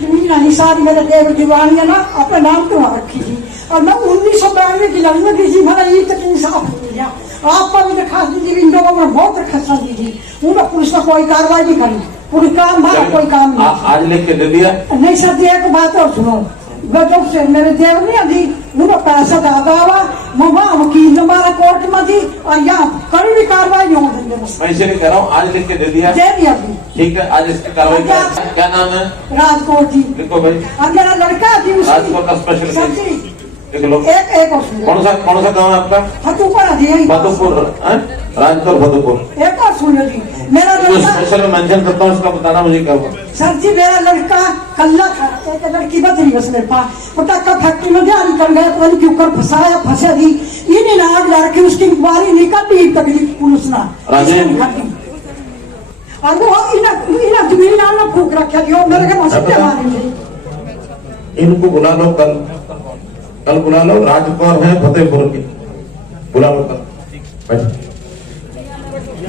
जमीन आई सारी मेरे देवर दीवानी है ना अपने नाम तो रखी थी और मैं 1992 की लड़ी में किसी भला ये तक इंसाफ नहीं मिला। आपका भी दरखास्त दी थी, इन लोगों में बहुत दरखास्त दी थी, उन्होंने पुलिस ने कोई कार्रवाई नहीं करी, पूरी काम भरा कोई काम नहीं। आज लिख के दे दिया नहीं सर, दिया एक बात और सुनो, जब से मेरे देवर ने दी उन्होंने पैसा ज्यादा हुआ, मम्मा वकील ने मारा कोर्ट में थी और यहाँ कड़ी भी कार्रवाई नहीं हो देंगे। मैं इसीलिए कह रहा हूँ आज लिख के दे दिया। ठीक है, आज इसकी कार्रवाई क्या नाम है? राजकोट जी। लिखो भाई। और मेरा लड़का जी राजकोट का स्पेशल एक कौन सा गाँव है आपका? फतेहपुर जी, फतेहपुर, राजकोट फतेहपुर। एक और सुनो जी, मेरा लड़का स्पेशल मेंशन करता हूँ, इसका बताना मुझे क्या हुआ। सर जी मेरा लड़का कल्ला था, एक लड़की बदली बस मेरे पास पटाखा फैक्ट्री में ध्यान कर गया, पता नहीं क्यों कर फंसाया फंसा दी, इन नाग लड़की उसकी इंक्वायरी नहीं करती तकलीफ पुलिस ना और वो इन जमीन आना फूक रखा दियो मेरे के मसले मारेंगे। इनको बुला लो, कल बुला लो, राजकौर है फतेहपुर की, बुला लो कल।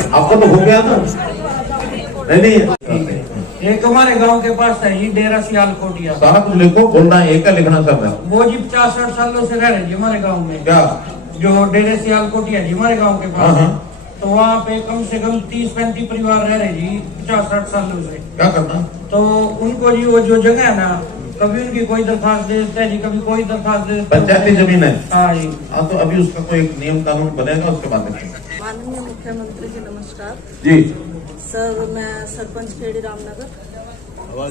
आपका तो हो गया ना? नहीं एक हमारे गांव के पास है ये डेरा सियालकोटिया। साहब लिखो, बोलना है, एक का लिखना सब है। वो जी 50-60 सालों से रह रहे जी हमारे गांव में। क्या? जो डेरे सियालकोटिया जी हमारे गांव के पास है, तो वहाँ पे कम से कम 30-35 परिवार रह रहे जी 50-60 सालों से। क्या करना? तो उनको जी वो जो जगह है ना, कभी उनकी कोई दरखास्त दे देता है जी, कभी कोई दरखास्त दे देता है। पंचायती जमीन है। हाँ जी। हाँ, तो अभी उसका कोई एक नियम कानून बनेगा, उसके बाद माननीय मुख्यमंत्री जी नमस्कार जी। सर, मैं सरपंच खेड़ी रामनगर।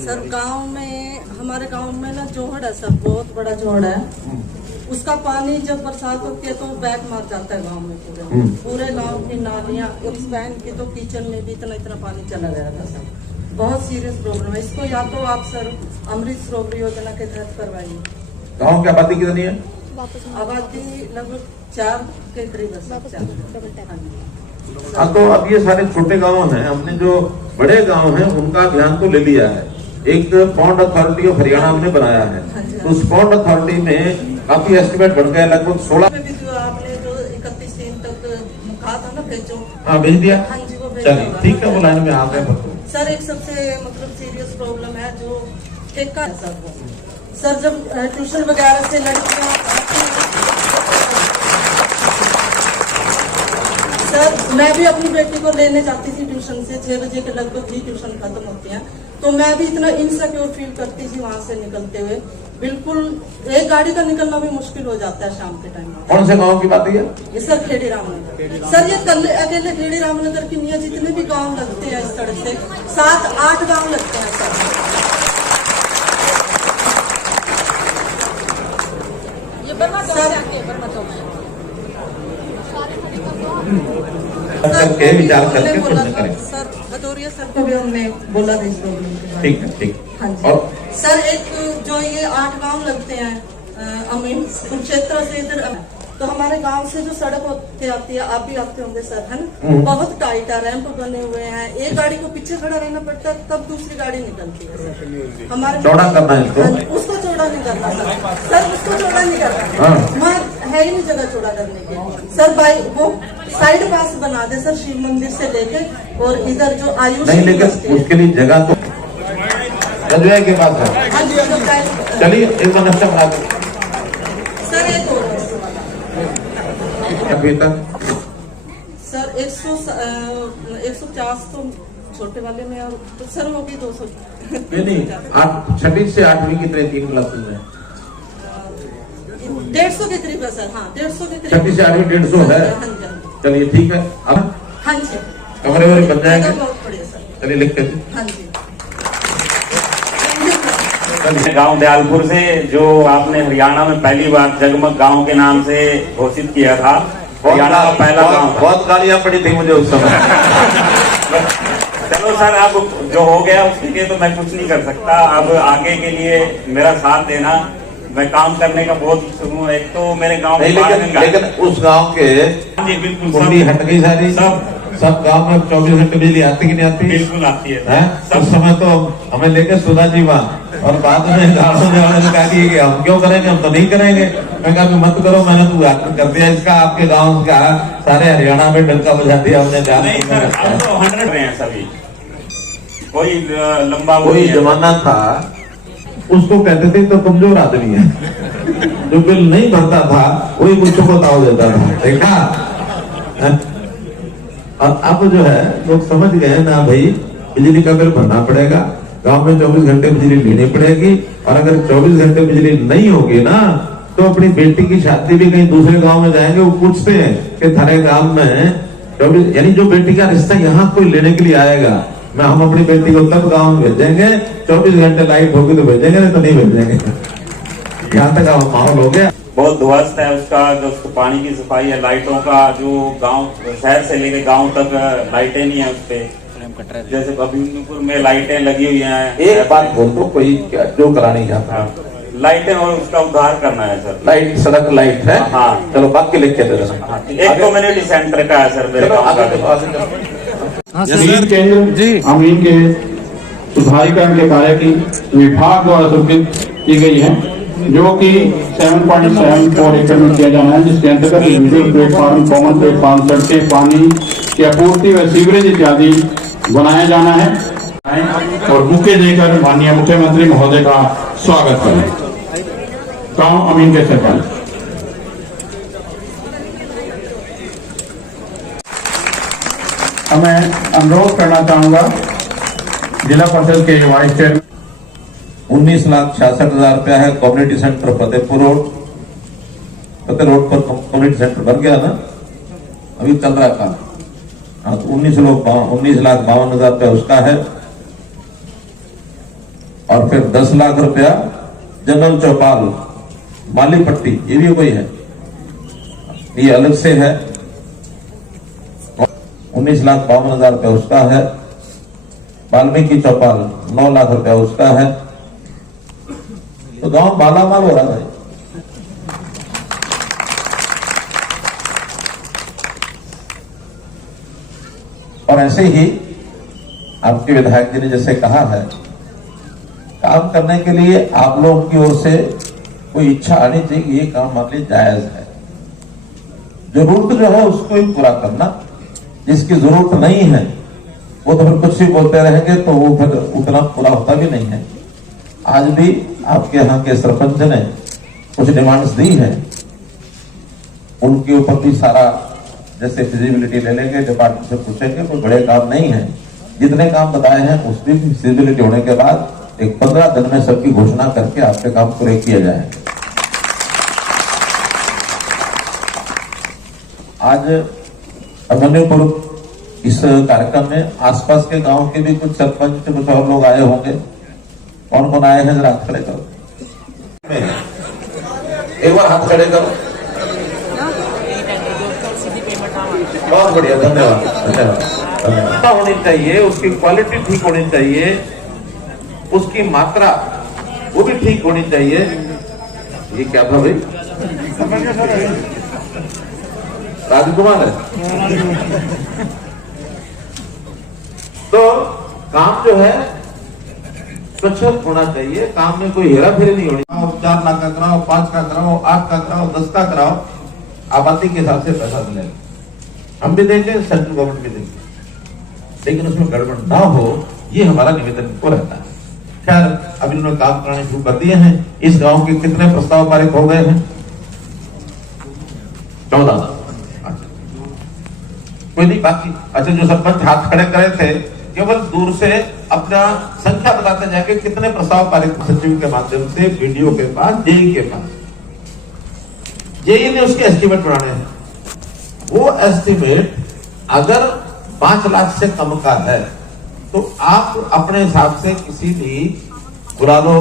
सर गांव में, हमारे गांव में ना जोहड़ है सर, बहुत बड़ा जोहड़ है, उसका पानी जब बरसात होती है तो बैक मार जाता है गांव में। पूरे गांव की नालियां एक्सपैंड की, तो किचन में भी इतना पानी चला गया था सर, बहुत सीरियस प्रॉब्लम है। इसको या तो आप सर अमृत सरोवर योजना के तहत करवाइए। गाँव की आबादी कितनी है? आबादी लगभग 4 के करीब है। हाँ, तो अब ये सारे छोटे गांव हैं, हमने जो बड़े गांव हैं उनका ध्यान तो ले लिया है। एक पॉन्ड अथॉरिटी ऑफ हरियाणा हमने बनाया है, तो उस पॉन्ड अथॉरिटी में काफी एस्टिमेट बढ़ गया, लगभग 16। आपने जो 31 दिन तक कहा था ना भेजो, हाँ भेज दिया। हाँ जी, वो चलिए ठीक है, वो लाइन में आ गए। सर एक सबसे मतलब सीरियस प्रॉब्लम है जो ठेका है सर, सर जब ट्यूशन वगैरह से लड़कियां सर, मैं भी अपनी बेटी को लेने जाती थी ट्यूशन से, 6 बजे के लगभग ही ट्यूशन खत्म होती है, तो मैं भी इतना इनसिक्योर फील करती थी वहां से निकलते हुए, बिल्कुल एक गाड़ी का निकलना भी मुश्किल हो जाता है शाम के टाइम। कौन से गांव की बात है ये सर खेड़ी रामनगर। सर ये अकेले खेड़ी रामनगर की नहीं है, जितने भी गांव लगते हैं इस सड़क से 7-8 गांव लगते हैं सर। ये बर्मा के विचार करके कुछ न करें। सर भदौरिया सर को भी हमने बोला था इस प्रॉब्लम के बारे में। ठीक है, ठीक। हाँ जी। और सर एक जो ये 8 गांव लगते हैं अमीन कुरुक्षेत्र से इधर, तो हमारे गांव से जो सड़क होती आती है, आप भी आते होंगे सर, है ना, बहुत टाइट है, रैंप बने हुए हैं, एक गाड़ी को पीछे खड़ा रहना पड़ता है तब दूसरी गाड़ी निकलती है। हमारे चौड़ा करना है इसको। उसको चौड़ा नहीं करना सर, उसको चौड़ा नहीं करना, वहाँ है ही नहीं जगह चौड़ा करने की सर। भाई वो साइड पास बना दे सर, शिव मंदिर से लेके और इधर जो आयुष नहीं, लेकिन उसके लिए जगह तो रजवाई के पास है। हाँ जी, चलिए एक नक्शा बना दो सर। एक और अभी तक सर 150 तो छोटे वाले में, और तो सर होगी 200 नहीं, 6 से 8वीं की 3 क्लासेस में 150 के करीब है सर। हाँ 150 के करीब, 6 से 8वीं 150 है। चलिए ठीक है, अब हाँ जी कमरे में बन जाएंगे। बहुत बढ़िया सर। चलिए लिख कर। हाँ जी। गांव दयालपुर से, जो आपने हरियाणा में पहली बार जगमग गांव के नाम से घोषित किया था, हरियाणा का पहला गांव। बहुत गालियां पड़ी थी मुझे उस समय। चलो सर, अब जो हो गया उसके लिए तो मैं कुछ नहीं कर सकता, अब आगे के लिए मेरा साथ देना, मैं काम करने का बहुत उत्सुक हूँ। एक तो मेरे गाँव में लेकिन उस गाँव के बिल्कुल हट गई सारी, सब गांव में 24 घंटे बिजली आती कि नहीं आती? बिल्कुल आती है। उस समय तो हमें लेके सुधा जी वहाँ, और बाद में गाँव ने कहा कि हम क्यों करेंगे, हम तो नहीं करेंगे। मैं कहा मत करो, मैंने तो कर दिया इसका, आपके गाँव का सारे हरियाणा में डंका बजा दिया हमने। नहीं सर, हम तो 100 रहे हैं सभी, कोई लंबा कोई जमाना था उसको कहते थे तो कमजोर आदमी है। जो बिल नहीं भरता था वही मुझको बताओ देता था, देखा। और अब जो है लोग समझ गए ना भाई, बिजली का बिल भरना पड़ेगा, गांव में 24 घंटे बिजली लेनी पड़ेगी, और अगर 24 घंटे बिजली नहीं होगी ना तो अपनी बेटी की शादी भी कहीं दूसरे गांव में जाएंगे, वो पूछते हैं कि थारे गांव में 24, यानी जो बेटी का रिश्ता यहाँ कोई लेने के लिए आएगा, मैं हम अपनी बेटी को तब गांव में भेजेंगे 24 घंटे लाइट होगी तो भेजेंगे, नहीं तो नहीं भेजेंगे। यहाँ तक माहौल हो गया। बहुत ध्वस्त है उसका, जो उसको पानी की सफाई है, लाइटों का जो गांव शहर से लेके गांव तक लाइटें नहीं है उस पे। जैसे अभिनपुर में लाइटें लगी हुई हैं। एक बात बोल दो, कोई क्या जो करानी चाहता, लाइटें और उसका उद्धार करना है सर। लाइट सड़क लाइट है, हाँ चलो बाकी लिख के दे देना। एक कम्युनिटी सेंटर का है सर मेरे गाँव का। अमीन के सुधारीकरण के कार्य की विभाग द्वारा स्वीकृत की गई है, जो कि 7.74 एकड़ में किया जाना है, जिसके अंतर्गत इंडिविजुअल प्लेटफॉर्म, कॉमन प्लेटफॉर्म, सड़कें, पानी की आपूर्ति व सीवरेज इत्यादि बनाया जाना है। और बुके देकर माननीय मुख्यमंत्री महोदय का स्वागत करें। गांव अमीन के सरपंच। मैं अनुरोध करना चाहूंगा जिला परिषद के वाइस चेयरमैन। 19,66,000 रुपया है कम्युनिटी सेंटर फतेहपुर रोड, फतेह रोड पर कम्युनिटी सेंटर बन गया ना, अभी चल रहा काम। हाँ, तो 19,52,000 रुपया उसका है। और फिर 10 लाख रुपया जनरल चौपाल माली पट्टी, ये भी कोई है, ये अलग से है। 19,52,000 रुपया उसका है। वाल्मीकि चौपाल 9 लाख रुपया उसका है। तो गांव मालामाल हो रहा है। और ऐसे ही आपके विधायक जी ने जैसे कहा है, काम करने के लिए आप लोगों की ओर से कोई इच्छा आनी चाहिए, ये काम मान लीजिए जायज है। जरूरत जो है उसको ही पूरा करना, जिसकी जरूरत नहीं है वो तो फिर कुछ भी बोलते रहेंगे तो वो फिर उतना पूरा होता भी नहीं है। आज भी आपके यहाँ के सरपंच ने कुछ डिमांड्स दी है, उनके ऊपर भी सारा जैसे फिजिबिलिटी ले लेंगे, डिपार्टमेंट से पूछेंगे, कोई बड़े काम नहीं है। जितने काम बताए हैं उसकी भी फिजिबिलिटी होने के बाद एक 15 दिन में सबकी घोषणा करके आपके काम पूरे किए जाएंगे। आज अभिनपुर इस कार्यक्रम में आसपास के गांव के भी कुछ सरपंच कुछ और लोग आए होंगे। कौन कौन आए हैं जरा हाथ खड़े करो, एक बार हाथ खड़े करो। बहुत बढ़िया, धन्यवाद धन्यवाद धन्यवाद। होनी चाहिए, उसकी क्वालिटी ठीक होनी चाहिए, उसकी मात्रा वो भी ठीक होनी चाहिए। ये क्या था भाई? राजकुमार है। तो काम जो है स्वच्छ होना चाहिए, काम में कोई हेरा फेरी नहीं होनी। 4 लाख का कराओ, 5 का कराओ, 8 का कराओ, 10 का कराओ, आबादी के हिसाब से पैसा मिलेगा। हम भी देंगे, सेंट्रल गवर्नमेंट भी देंगे, लेकिन उसमें गड़बड़ ना हो, ये हमारा निवेदन को रहता है। खैर, अभी उन्होंने काम कराने शुरू कर दिए हैं। इस गांव के कितने प्रस्ताव पारित हो गए हैं? 14। कोई नहीं बाकी। अच्छा, जो सरपंच हाथ खड़े करे थे, केवल दूर से अपना संख्या बताते जाके कितने प्रस्ताव पारित, सचिव के माध्यम से, वीडियो के पास, जेई के पास। जेई ने उसके एस्टीमेट बनाने हैं। वो एस्टीमेट अगर 5 लाख से कम का है तो आप अपने हिसाब से किसी भी बुला लो,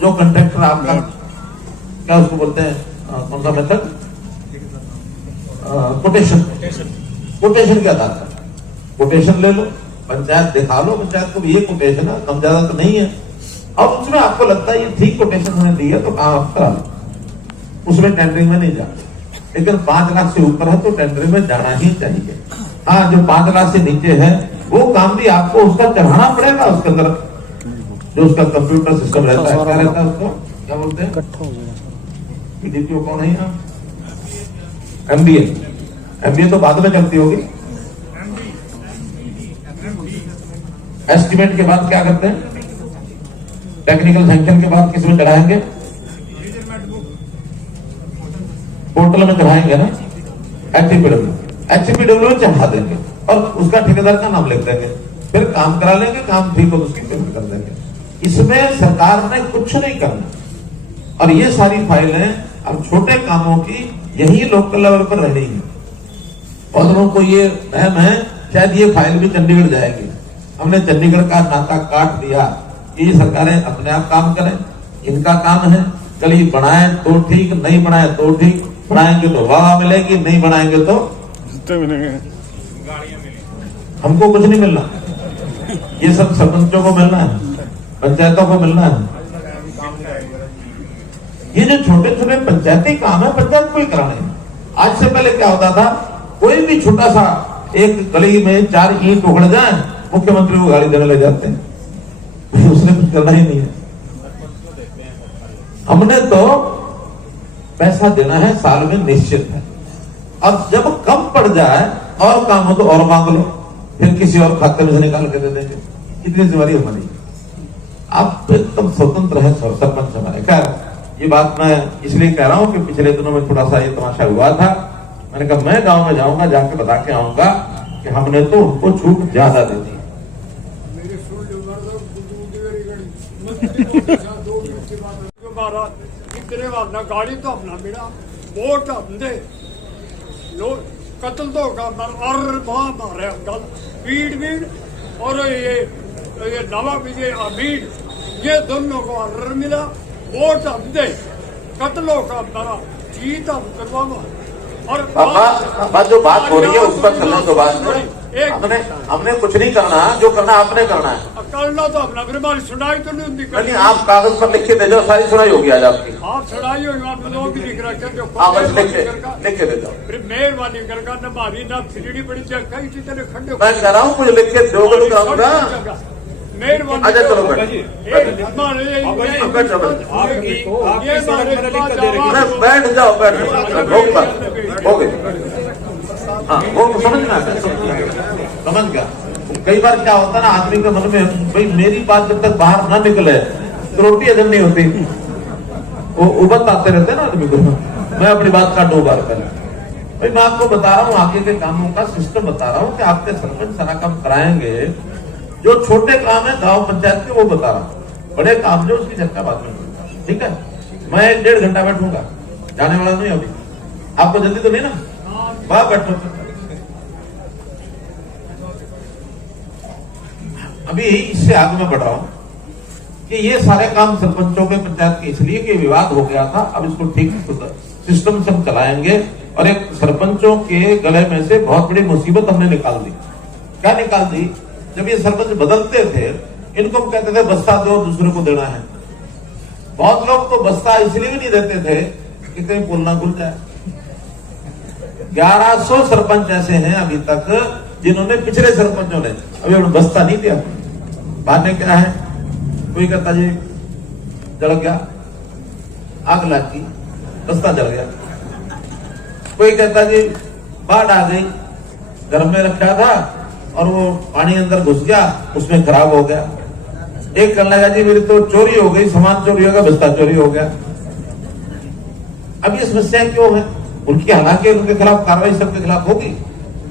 जो कंट्रैक्टर आपका, क्या उसको बोलते हैं, कौन सा मेथड, कोटेशन के आधार पर कोटेशन ले लो, पंचायत दिखा लो, पंचायत को भी ये कोटेशन है, कम ज्यादा तो नहीं है। अब उसमें आपको लगता है ये ठीक कोटेशन हमने दी है तो काम आप करा लो, उसमें टेंडरिंग में नहीं जाना। लेकिन 5 लाख से ऊपर है तो टेंडरिंग में जाना ही चाहिए। हाँ, जो 5 लाख से नीचे है वो काम भी आपको उसका चढ़ाना पड़ेगा। उसके अंदर जो उसका कंप्यूटर सिस्टम रहता है, क्या रहता है उसको, क्या बोलते हैं, पीडीपीओ कौन है यहाँ, एमबीए तो बाद में चलती होगी। एस्टीमेट के बाद क्या करते हैं, टेक्निकल सैंक्शन के बाद किसमें चढ़ाएंगे? पोर्टल में चढ़ाएंगे ना, एचपीडब्ल्यू में चढ़ा देंगे और उसका ठेकेदार का नाम लिख देंगे, फिर काम करा लेंगे, काम ठीक हो उसकी पेमेंट कर देंगे। इसमें सरकार ने कुछ नहीं करना और ये सारी फाइलें अब छोटे कामों की यही लोकल लेवल पर रहनी है। और लोगों को ये वहम है शायद ये फाइल भी चंडीगढ़ जाएगी। हमने चंडीगढ़ का नाका काट दिया कि ये सरकारें अपने आप काम करें, इनका काम है। गली बनाए तो ठीक, नहीं बनाए तो ठीक, बनाएंगे तो वाह मिलेगी, नहीं बनाएंगे तो हमको कुछ नहीं मिलना। ये सब सरपंचों को मिलना है, पंचायतों को मिलना है। ये जो छोटे छोटे पंचायती काम है पंचायत को ही कराने हैं। आज से पहले क्या होता था, कोई भी छोटा सा एक गली में 4 ईंट उखड़ जाए मुख्यमंत्री को गाड़ी देने लग जाते हैं, उसने कुछ करना ही नहीं है। हमने तो पैसा देना है, साल में निश्चित है, और जब कम पड़ जाए और काम हो तो और मांग लो, फिर किसी और खाते में से निकाल के दे देंगे। इतनी जिम्मेदारी हमारी। आप एकदम स्वतंत्र है सरपंच हमारे। खैर ये बात मैं इसलिए कह रहा हूं कि पिछले दिनों में थोड़ा सा ये तमाशा हुआ था। मैंने कहा मैं गांव में जाऊंगा, जाके बता के आऊंगा कि हमने तो उनको छूट ज्यादा दे दी। गाड़ी तो अपना मेरा वोट हमने लोग कत्ल तो मारे गल भीड़ और ये नवा विजय अमीर ये दोनों को अर्र मिला। वोट हम दे, कत्लों का मारा जीत हम करवावा। और जो बात हो रही है उस पर चलने के बाद हमने कुछ नहीं करना, जो करना आपने करना है। करना तो अपना फिर हमारी सुनाई तो नहीं होती। नहीं आप कागज पर लिख के दे जाओ, सारी सुनाई होगी आज आपकी। आप सुनाई होगी, आप लोग भी लिख रखे जो लिख के दे जाओ। फिर मेहरबानी करके न मारी ना फिरनी पड़ी जगह इसी तरह खंडे। मैं कह रहा हूँ कुछ लिख के दोगे तो कराऊंगा। मेहरबानी। अच्छा चलो बैठ जाओ, हो गए। हाँ वो समझना समझ गया। कई बार क्या होता है ना, आदमी के मन में भाई मेरी बात जब तक बाहर ना निकले तो रोटी हजम नहीं होती, वो उबत आते रहते हैं ना आदमी को। मैं अपनी बात का 2 बार पहले भाई मैं आपको बता रहा हूँ आगे के कामों का सिस्टम बता रहा हूँ कि आपके सरपंच सारा काम कराएंगे। जो छोटे काम है गांव पंचायत के वो बता रहा हूँ, बड़े काम जो उसकी चर्चा बाद में। ठीक है, मैं 1-1.5 घंटा बैठूंगा, जाने वाला नहीं अभी। आपको जल्दी तो नहीं ना, वहां बैठो। अभी इससे आगे मैं बढ़ रहा हूं कि ये सारे काम सरपंचों के पंचायत के इसलिए कि विवाद हो गया था। अब इसको ठीक सिस्टम से हम चलाएंगे और एक सरपंचों के गले में से बहुत बड़ी मुसीबत हमने निकाल दी। क्या निकाल दी? जब ये सरपंच बदलते थे इनको हम कहते थे बस्ता दो, दूसरे को देना है। बहुत लोग तो बस्ता इसलिए भी नहीं देते थे कि कहीं पुल ना खुल जाए। 1100 सरपंच ऐसे हैं अभी तक जिन्होंने पिछले सरपंचों ने अभी बस्ता नहीं दिया। बाद में क्या है, कोई कहता जी जल गया, आग लगी, बस्ता जल गया। कोई कहता जी बाढ़ आ गई, घर में रखा था और वो पानी अंदर घुस गया, उसमें खराब हो गया। एक कहने लगा जी मेरी तो चोरी हो गई, सामान चोरी हो गया, बस्ता चोरी हो गया। अब ये समस्या क्यों है? उनकी हालांकि उनके खिलाफ कार्रवाई सबके खिलाफ होगी,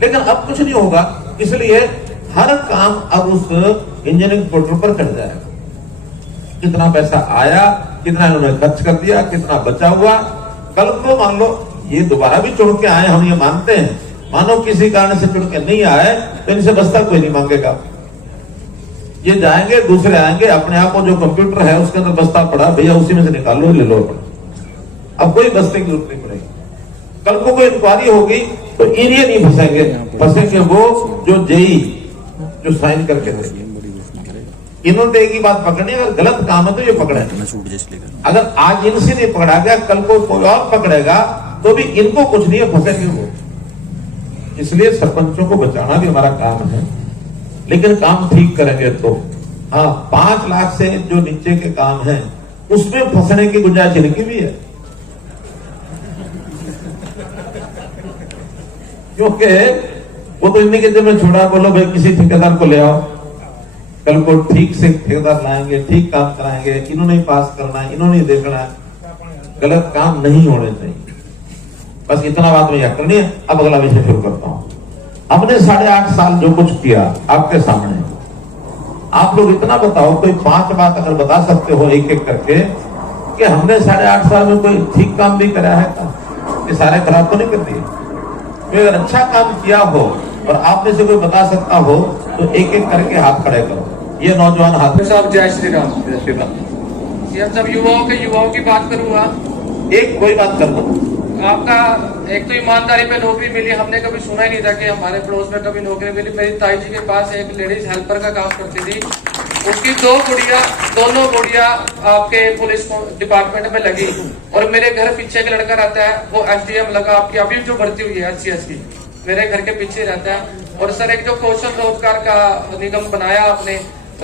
लेकिन अब कुछ नहीं होगा। इसलिए हर काम अब उस इंजीनियरिंग पोर्टल पर चढ़ जाएगा। कितना पैसा आया, कितना इन्होंने खर्च कर दिया, कितना बचा हुआ। कल को मान लो ये दोबारा भी चुन के आए, हम ये मानते हैं। मानो किसी कारण से चुन के नहीं आए तो इनसे बस्ता कोई नहीं मांगेगा। ये जाएंगे, दूसरे आएंगे, अपने आप को जो कंप्यूटर है उसके अंदर बस्ता पड़ा, भैया उसी में से निकाल लो, ले लो अपना। अब कोई बस्ते की जरूरत नहीं पड़ेगी। कल को कोई इंक्वायरी होगी तो ये नहीं फंसेंगे, फंसेंगे वो जो जेई जो साइन करके थे। इन्होंने एक ही बात पकड़नी, अगर गलत काम है तो ये पकड़े। अगर आज इनसे नहीं पकड़ा गया, कल को कोई और पकड़ेगा तो भी इनको कुछ नहीं है, फंसेंगे वो। इसलिए सरपंचों को बचाना भी हमारा काम है, लेकिन काम ठीक करेंगे तो। हाँ, 5 लाख से जो नीचे के काम है उसमें फंसने की गुंजाइश इनकी भी है, क्योंकि वो तो इन्हीं के जब में छोड़ा, बोलो भाई किसी ठेकेदार को ले आओ, कल को ठीक से ठेकेदार लाएंगे, ठीक काम कराएंगे, इन्होंने पास करना है, इन्होंने देखना है, गलत काम नहीं होने चाहिए। बस इतना बात मैं यह करनी है। अब अगला विषय शुरू करता हूं। हमने 8.5 साल जो कुछ किया आपके सामने, आप लोग इतना बताओ, कोई 5 बात अगर बता सकते हो एक एक करके कि हमने 8.5 साल में कोई ठीक काम भी करा है का? ये सारे खराब तो नहीं कर दिए। कोई अगर अच्छा काम किया हो और आप में से कोई बता सकता हो तो एक एक करके हाथ खड़े करो। ये नौजवान हाथ साहब जय श्री राम। जय श्री राम। सीएम साहब युवाओं की बात करूंगा। एक कोई बात कर दो। आपका एक तो ईमानदारी पे नौकरी मिली, हमने कभी सुना ही नहीं था कि हमारे पड़ोस में कभी नौकरी मिली। मेरी ताई जी के पास एक लेडीज हेल्पर का काम करती थी, उसकी दोनों गुड़िया आपके पुलिस डिपार्टमेंट में लगी। और मेरे घर पीछे एक लड़का रहता है, वो एसडीएम लगा आपकी अभी जो भर्ती हुई है HCS की, मेरे घर के पीछे रहता है। और सर एक जो कौशल रोजगार का निगम बनाया आपने,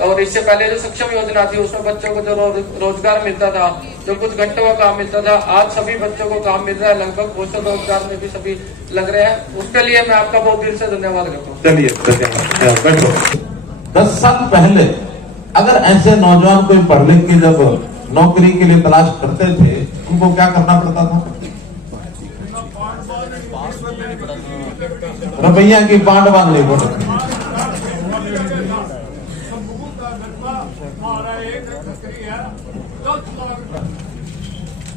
और इससे पहले जो सक्षम योजना थी उसमें बच्चों को जो रोजगार मिलता था, जो कुछ घंटों का काम मिलता था, आज सभी बच्चों को काम मिल रहा है। लगभग कौशल रोजगार में भी सभी लग रहे हैं। उसके लिए मैं आपका बहुत दिल से धन्यवाद करता हूँ। चलिए बैठो। 10 साल पहले अगर ऐसे नौजवान कोई पढ़ लिख के जब नौकरी के लिए तलाश करते थे, उनको क्या करना पड़ता था? रुपया की बांट बांधनी पड़ती।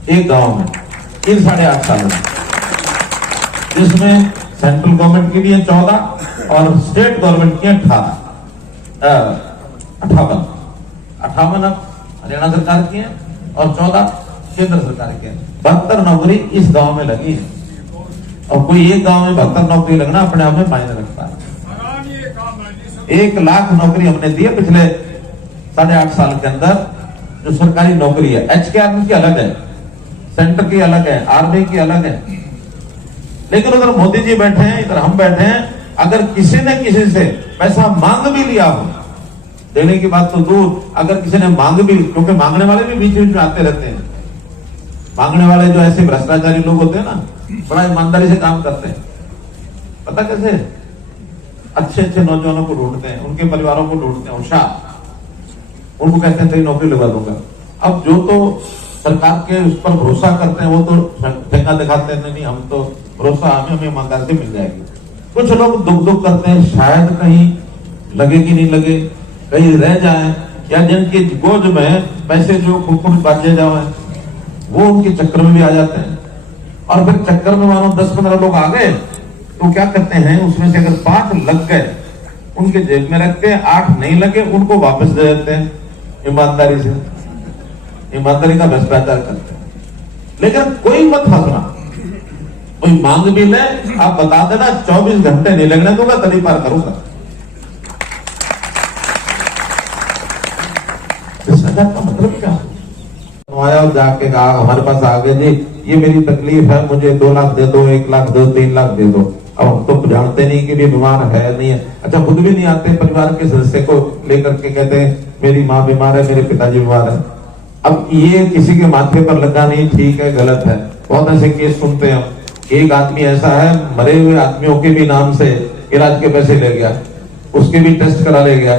एक गांव में इन 8.5 साल में, जिसमें सेंट्रल गवर्नमेंट के लिए 14 और स्टेट गवर्नमेंट के 58 हरियाणा सरकार की है और 14 केंद्र सरकार की है। 72 नौकरी इस गांव में लगी है। और कोई एक गांव में 72 नौकरी लगना अपने आप में मायने रखता है। 1 लाख नौकरी हमने दी है पिछले 8.5 साल के अंदर। जो सरकारी नौकरी है, HKR की अलग है, सेंटर की अलग है, आर्मी की अलग है। लेकिन उधर मोदी जी बैठे हैं, इधर हम बैठे हैं। अगर किसी ने किसी से पैसा मांग भी लिया हो, देने की बात तो दूर, अगर किसी ने मांग भी, क्योंकि मांगने वाले भी बीच बीच में आते रहते हैं। मांगने वाले जो ऐसे भ्रष्टाचारी लोग होते हैं ना, बड़ा ईमानदारी से काम करते हैं। पता कैसे? अच्छे नौजवानों को ढूंढते हैं, उनके परिवारों को ढूंढते हैं, होशियार, उनको कहते हैं तेरी नौकरी लगा दूंगा। अब जो तो सरकार के उस पर भरोसा करते हैं वो तो ठेका दिखाते हैं, नहीं हम तो भरोसा हमें ईमानदारी से मिल जाएगी। कुछ लोग दुख करते हैं, शायद कहीं लगे कि नहीं लगे, कहीं रह जाए, या जिनके गोद में पैसे जो कुछ बांटे जाए वो उनके चक्कर में भी आ जाते हैं। और फिर चक्कर में मानो 10-15 लोग आ गए तो क्या करते हैं, उसमें से अगर 5 लग गए उनके जेब में रखते हैं, 8 नहीं लगे उनको वापस दे देते हैं। ईमानदारी से, ईमानदारी का भ्रष्टाचार करते हैं। लेकिन कोई मत हंसना, कोई मांग भी ले, आप बता देना 24 घंटे नहीं लगने दूंगा, तभी पार करूंगा। भ्रष्टाचार का मतलब क्या? आया और जाके कहा हमारे पास आ गए जी, ये मेरी तकलीफ है, मुझे 2 लाख दे दो, 1 लाख दो, 3 लाख दे दो। अब हम तो जानते नहीं कि भी बीमार है नहीं है। अच्छा, खुद भी नहीं आते, परिवार के सदस्य को लेकर के कहते हैं मेरी माँ बीमार है, मेरे पिताजी बीमार है। अब ये किसी के माथे पर लगा नहीं, ठीक है गलत है। बहुत ऐसे केस सुनते हैं। एक आदमी ऐसा है, मरे हुए आदमियों के भी नाम से इलाज के पैसे ले गया, उसके भी टेस्ट करा ले गया।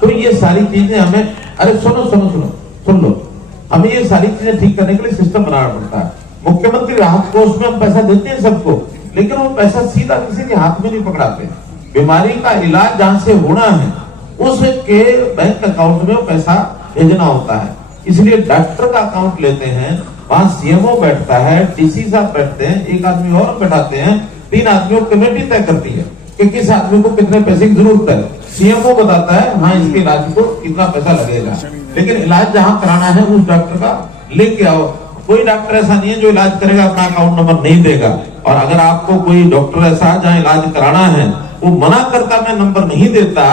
तो ये सारी चीजें हमें, अरे सुन लो, हमें ये सारी चीजें ठीक करने के लिए सिस्टम बनाना पड़ता है। मुख्यमंत्री राहत कोष में हम पैसा देते हैं सबको, लेकिन वो पैसा सीधा किसी के हाथ में नहीं पकड़ाते। बीमारी का इलाज जहां से होना है उसके बैंक अकाउंट में वो पैसा भेजना होता है। इसलिए डॉक्टर का अकाउंट लेते हैं, वहां सीएमओ बैठता है, डीसी साहब बैठते हैं, एक आदमी और बैठाते हैं, 3 आदमियों की कमेटी तय करती है कि किस आदमी को कितने पैसे की जरूरत है। सीएमओ बताता है हाँ इसके इलाज को कितना पैसा लगेगा, लेकिन इलाज जहां कराना है उस डॉक्टर का लेके आओ। कोई डॉक्टर ऐसा नहीं है जो इलाज करेगा अपना अकाउंट नंबर नहीं देगा। और अगर आपको कोई डॉक्टर ऐसा जहाँ इलाज कराना है वो मना करता, मैं नंबर नहीं देता,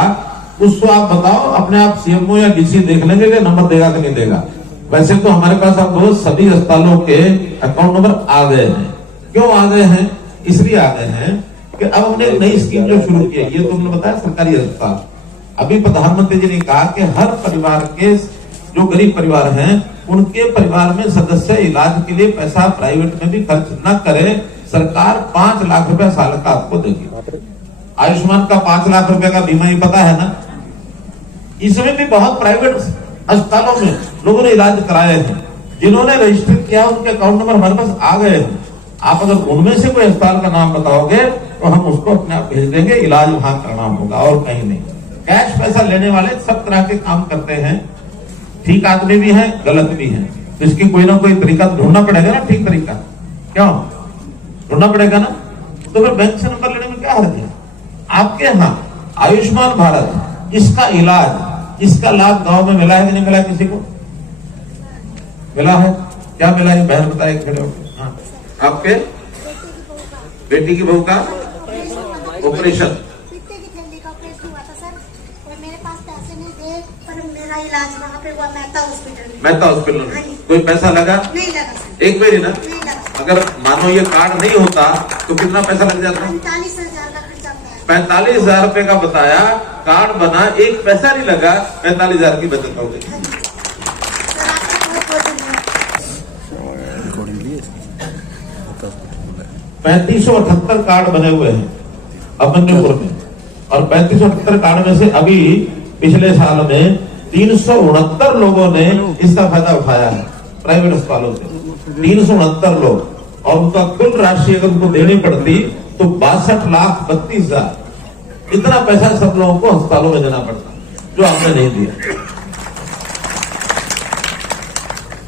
उसको आप बताओ, अपने आप सीएमओ या डीसी देख लेंगे कि नंबर देगा कि नहीं देगा। वैसे तो हमारे पास अब सभी अस्पतालों के अकाउंट नंबर आ गए हैं। क्यों आ गए हैं? इसलिए आ गए हैं कि अब हमने एक नई स्कीम जो शुरू की है, ये तो हमने बताया सरकारी अस्पताल। अभी प्रधानमंत्री जी ने कहा कि हर परिवार के जो गरीब परिवार हैं उनके परिवार में सदस्य इलाज के लिए पैसा प्राइवेट में भी खर्च न करे, सरकार 5 लाख रुपया साल का आपको देगी। आयुष्मान का 5 लाख रुपए का बीमा ही पता है ना, इसमें भी बहुत प्राइवेट अस्पतालों में लोगों ने इलाज कराए हैं। जिन्होंने रजिस्टर किया उनके अकाउंट नंबर हमारे पास आ गए हैं। आप अगर उनमें से कोई अस्पताल का नाम बताओगे तो हम उसको अपने आप भेज देंगे, इलाज वहां करना होगा और कहीं नहीं। कैश पैसा लेने वाले सब तरह के काम करते हैं, ठीक आदमी भी हैं, गलत भी हैं। तो इसकी कोई ना कोई तरीका ढूंढना पड़ेगा ना, ठीक तरीका क्यों ढूंढना पड़ेगा ना। तो फिर बैंक से नंबर लेने में क्या हर्ज है। आपके यहाँ आयुष्मान भारत, इसका इलाज, इसका लाभ गांव में मिला है कि नहीं मिला, किसी को मिला है? क्या मिला है बहन बताए खड़े होकर। हाँ, आपके बेटी की बहू का ऑपरेशन, पित्ते की थैली का ऑपरेशन हुआ था सर, और मेरे पास पैसे नहीं थे, पर मेरा इलाज वहाँ पे हुआ मेहता हॉस्पिटल में। मेहता हॉस्पिटल में कोई पैसा लगा? नहीं लगा सर। एक बार ही ना। नहीं लगा। अगर मानो ये कार्ड नहीं होता तो कितना पैसा लग जाता? 45,000 का खर्चा आता है। 45,000 रुपए का बताया, कार्ड बना, एक पैसा नहीं लगा, 45,000 की बचत हो गई। सर आपका बहुत बहुत धन्यवाद। 3578 कार्ड बने हुए हैं अमनपुर में, और 3578 कार्ड में से अभी पिछले साल में 369 लोगों ने इसका फायदा उठाया है प्राइवेट अस्पतालों से। 369 लोग, और उनका कुल राशि अगर उनको देनी पड़ती तो 62,32,000। इतना पैसा सब लोगों को अस्पतालों में देना पड़ता, जो आपने नहीं दिया।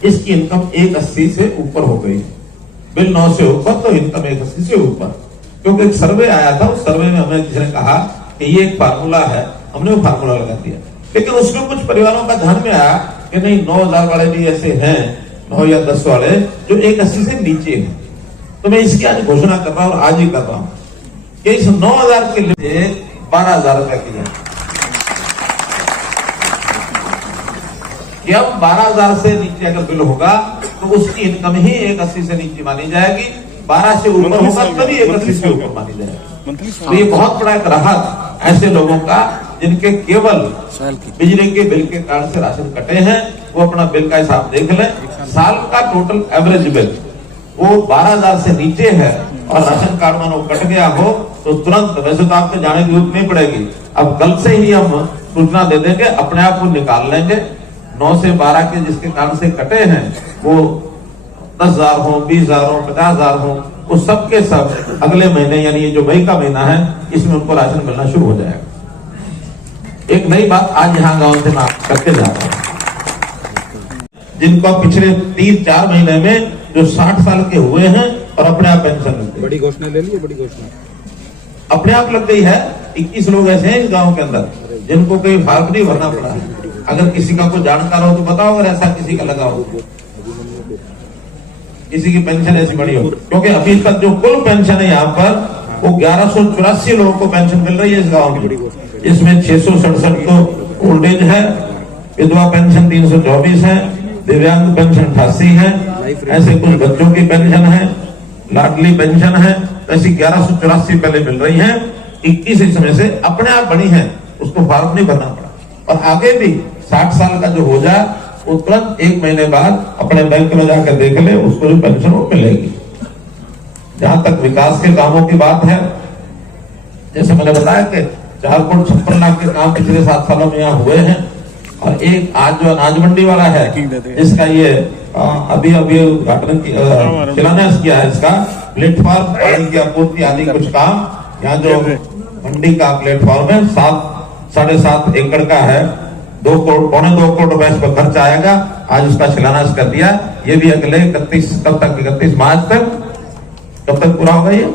इसकी इनकम 180 से ऊपर हो गई, बिल 9 से ऊपर, तो इनकम 180 से ऊपर। क्योंकि एक सर्वे आया था, उस सर्वे में हमें किसी ने कहा कि ये एक फार्मूला है, हमने वो फार्मूला लगा दिया। लेकिन उसमें कुछ परिवारों का ध्यान में आया कि नहीं, 9,000 वाले भी ऐसे हैं, 9 या 10 वाले जो 180 से नीचे हैं। तो मैं इसकी आज घोषणा कर रहा हूं, और आज ही कर रहा हूं कि इस 9,000 के लिए 12,000 रुपए की जाए। कि अब 12,000 से नीचे अगर बिल होगा तो उसकी इनकम ही 180 से नीचे मानी जाएगी, 12 से ऊपर होगा तभी 180 से ऊपर मानी जाएगी। तो ये बहुत बड़ा एक राहत ऐसे लोगों का जिनके केवल बिजली के बिल के कार्ड से राशन कटे हैं, वो अपना बिल का हिसाब देख लें। साल का टोटल एवरेज बिल वो 12,000 से नीचे है, और राशन कार्ड मानो कट गया हो तो तुरंत, वैसे तो आपको जाने की जरूरत नहीं पड़ेगी, अब कल से ही हम सूचना दे देंगे, अपने आप को निकाल लेंगे। 9 से 12 के जिसके कार्ड से कटे हैं वो 10,000 हो, 20,000 हो, 50,000 हो, वो सब के सब अगले महीने, यानी ये जो मई का महीना है, इसमें उनको राशन मिलना शुरू हो जाएगा। एक नई बात आज यहाँ गांव से मैं करके जा रहा हूँ, जिनको पिछले 3-4 महीने में जो 60 साल के हुए हैं और अपने आप पेंशन लग गई, बड़ी घोषणा ले ली, बड़ी घोषणा अपने आप लग गई है। 21 लोग ऐसे हैं इस गांव के अंदर जिनको कोई फॉर्म नहीं भरना पड़ा है। अगर किसी का कोई जानकार हो तो बताओ, अगर ऐसा किसी का लगा हो, किसी की पेंशन ऐसी बड़ी हो। क्योंकि अभी तक जो कुल पेंशन है यहाँ पर वो 1184 लोगों को पेंशन मिल रही है इस गांव में। इसमें 667 तो ओल्ड एज है, विधवा पेंशन 324 है, दिव्यांग पेंशन 88 है, ऐसे कुछ बच्चों की पेंशन है, लाडली पेंशन है, ऐसी 1184 पहले मिल रही है। 21 इसमें से अपने आप बनी है, उसको फॉर्म नहीं भरना पड़ा। और आगे भी 60 साल का जो हो जाए वो तुरंत 1 महीने बाद अपने बैंक में जाकर देख ले, उसको भी पेंशन वो मिलेगी। जहां तक विकास के कामों की बात है, जैसे मैंने बताया कि 4 करोड़ 56 लाख के काम पिछले 7 सालों में यहाँ हुए हैं। और एक आज जो अनाज मंडी वाला है, इसका ये अभी उद्घाटन शिलान्यास किया है, इसका प्लेटफॉर्म, पानी की आपूर्ति आदि कुछ काम, यहाँ जो मंडी का प्लेटफॉर्म है 7.5 एकड़ का है, 2 करोड़, 2.25 करोड़ रुपए इस पर खर्च आएगा। आज उसका शिलान्यास कर दिया। ये भी अगले 31 मार्च तक, कब तक पूरा होगा ये?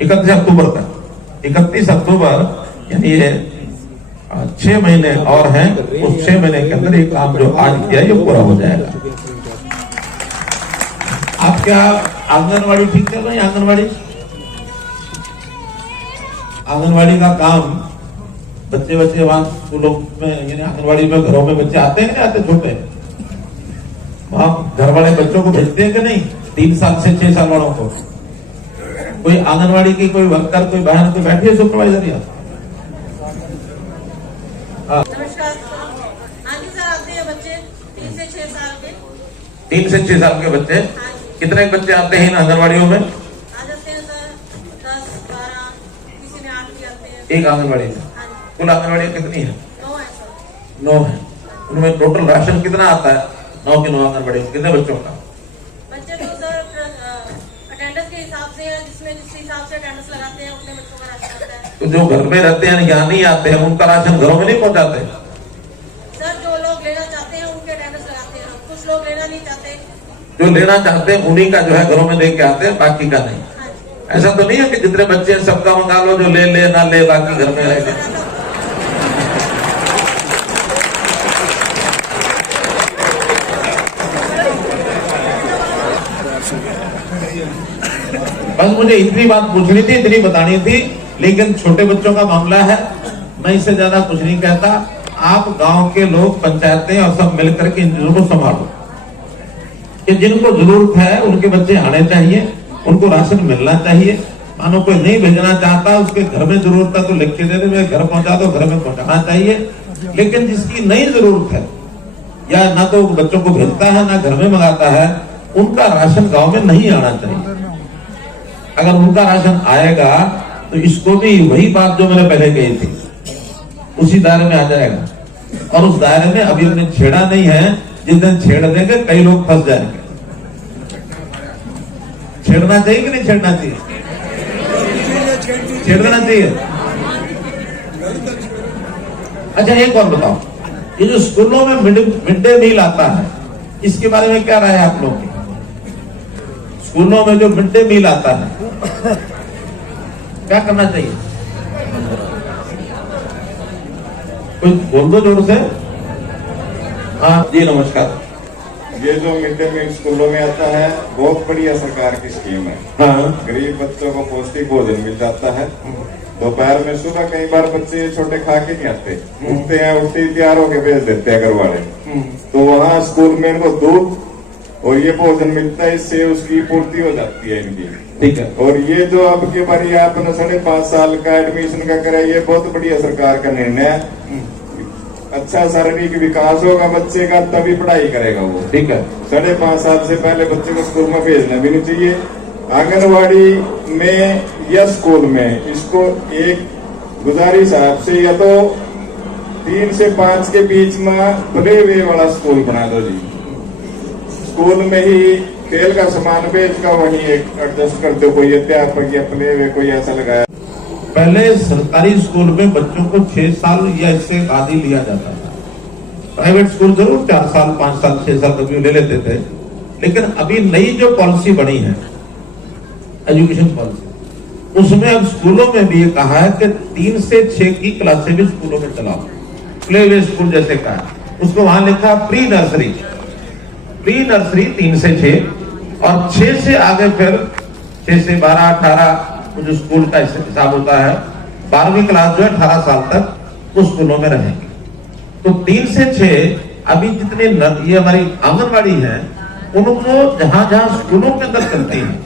31 अक्टूबर तक। 31 अक्टूबर यानी ये 6 महीने और हैं। उस 6 महीने के अंदर ये काम जो आज किया ये पूरा हो जाएगा। आप क्या आंगनवाड़ी ठीक चल रही है? आंगनवाड़ी का काम, बच्चे वहां स्कूलों में, यानी आंगनवाड़ी में, घरों में बच्चे आते हैं कि नहीं आते? छोटे वहां घर वाले बच्चों को भेजते हैं कि नहीं? 3 साल से 6 साल वालों को। कोई आंगनवाड़ी की कोई वर्कर, कोई बहन, कोई बैठी है सुपरवाइजर? या नमस्कार। हाँ जी सर, आते हैं बच्चे 3 से 6 साल के। 3 से 6 साल के बच्चे? कितने बच्चे आते हैं इन आंगनवाड़ियों में? आ जाते हैं सर 10, 12, किसी में 8 भी आते हैं। एक आंगनवाड़ी में कुल आंगनबाड़ी कितनी है? 9 है सर। 9 है। उनमें टोटल राशन कितना आता है 9 के 9 आंगनबाड़ी में? कितने बच्चों का? बच्चे तो सर अटेंडेंस के हिसाब से है, जिसमें जिस हिसाब से अटेंडेंस लगाते हैं उतने बच्चों का राशन आता है। तो जो घर में रहते हैं यहाँ नहीं आते हैं उनका राशन घरों में नहीं पहुंचाते? सर जो लोग लेना चाहते हैं उनके अटेंडेंस लगाते हैं, कुछ लोग लेना नहीं चाहते। जो लेना चाहते हैं उन्हीं का जो है घरों में दे के आते हैं, बाकी का नहीं। हाँ जी। ऐसा तो नहीं है कि जितने बच्चे हैं सबका मंगा लो, जो ले ले ना ले बाकी घर में रह गए। बस मुझे इतनी बात पूछनी थी, इतनी बतानी थी, लेकिन छोटे बच्चों का मामला है, मैं इससे ज्यादा कुछ नहीं कहता। आप गांव के लोग, पंचायतें और सब मिलकर के इन चीजों को संभालो कि जिनको जरूरत है उनके बच्चे आने चाहिए, उनको राशन मिलना चाहिए। मानो कोई नहीं भेजना चाहता, उसके घर में जरूरत है तो लिख के दे दे, मेरे घर पहुंचा दो, घर में पहुंचाना चाहिए। लेकिन जिसकी नहीं जरूरत है या ना तो बच्चों को भेजता है ना घर में मंगाता है, उनका राशन गाँव में नहीं आना चाहिए। अगर उनका राशन आएगा तो इसको भी वही बात जो मैंने पहले कही थी उसी दायरे में आ जाएगा। और उस दायरे में अभी हमने छेड़ा नहीं है, जिस दिन छेड़ देंगे कई लोग फंस जाएंगे। छेड़ना चाहिए कि नहीं छेड़ना चाहिए? छेड़ देना चाहिए। अच्छा एक और बताओ, ये जो स्कूलों में मिड डे मील आता है इसके बारे में क्या राय है आप लोगों की? स्कूलों में जो मिड डे मील आता है क्या करना चाहिए? कोई बोल दो जोर से। हाँ जी नमस्कार। ये जो मिड डे मील स्कूलों में आता है बहुत बढ़िया सरकार की स्कीम है। हाँ गरीब बच्चों को पौष्टिक भोजन मिल जाता है। दोपहर में सुबह कई बार बच्चे छोटे खा के नहीं आते, उठते हैं, उठते ही तैयार होके भेज देते हैं घर वाले। तो वहाँ स्कूल में इनको दूध और ये भोजन मिलता है, इससे उसकी पूर्ति हो जाती है इनकी। ठीक है। और ये जो अब के बारी आपने 5.5 साल का एडमिशन का करा, ये बहुत बढ़िया सरकार का निर्णय है। अच्छा शारीरिक विकास होगा बच्चे का, तभी पढ़ाई करेगा वो। ठीक है। 5.5 साल से पहले बच्चे को स्कूल में भेजना भी नहीं चाहिए। आंगनवाड़ी में या स्कूल में इसको एक गुजारिश है आपसे, या तो 3 से 5 के बीच में प्ले वे वाला स्कूल बना दो जी। स्कूल में ही खेल का सामान बेच कर वहीं एक एडजस्ट कर दो, कोई अध्यापक या प्ले वे कोई ऐसा लगाया। पहले सरकारी स्कूल में बच्चों को 6 साल या इससे बाद ही लिया जाता था। प्राइवेट स्कूल जरूर 4 साल 5 साल 6 साल कभी ले लेते थे, लेकिन अभी नई जो पॉलिसी बनी है एजुकेशन पॉलिसी, उसमें अब स्कूलों में भी ये कहा है कि 3 से 6 की क्लासें भी स्कूलों में चलाओ। प्ले वे स्कूल जैसे कहा, उसको वहां लिखा प्री नर्सरी 3 से 6 और 6 से आगे फिर 6 से 12 18 जो स्कूल का हिसाब होता है। 12वीं क्लास जो है 18 साल तक उस स्कूलों में रहेंगे। तो 3 से 6 अभी जितने ये हमारी आंगनबाड़ी है उनको जहां जहां स्कूलों के अंदर चलती है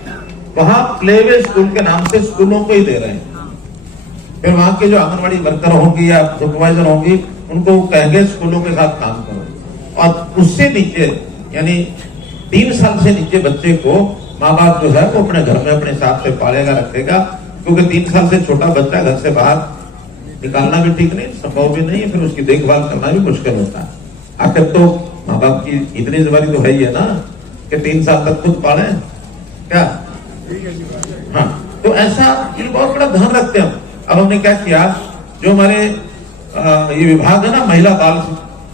वहां प्ले वे स्कूल के नाम से स्कूलों को ही दे रहे हैं। फिर वहां के जो आंगनबाड़ी वर्कर होंगी या सुपरवाइजर होंगी उनको कहेंगे स्कूलों के साथ काम करो। और उससे नीचे यानी 3 साल से नीचे बच्चे को माँ बाप जो है वो अपने घर में अपने हिसाब से पालेगा रखेगा, क्योंकि 3 साल से छोटा बच्चा घर से बाहर निकालना भी ठीक नहीं, संभव भी नहीं, फिर उसकी देखभाल करना भी मुश्किल होता है। आखिर तो माँ बाप की इतनी जिम्मेदारी तो है ही है ना कि 3 साल तक खुद पाले क्या। हाँ तो ऐसा ये बहुत बड़ा ध्यान रखते हैं। अब हमने क्या किया, जो हमारे ये विभाग है ना महिला बाल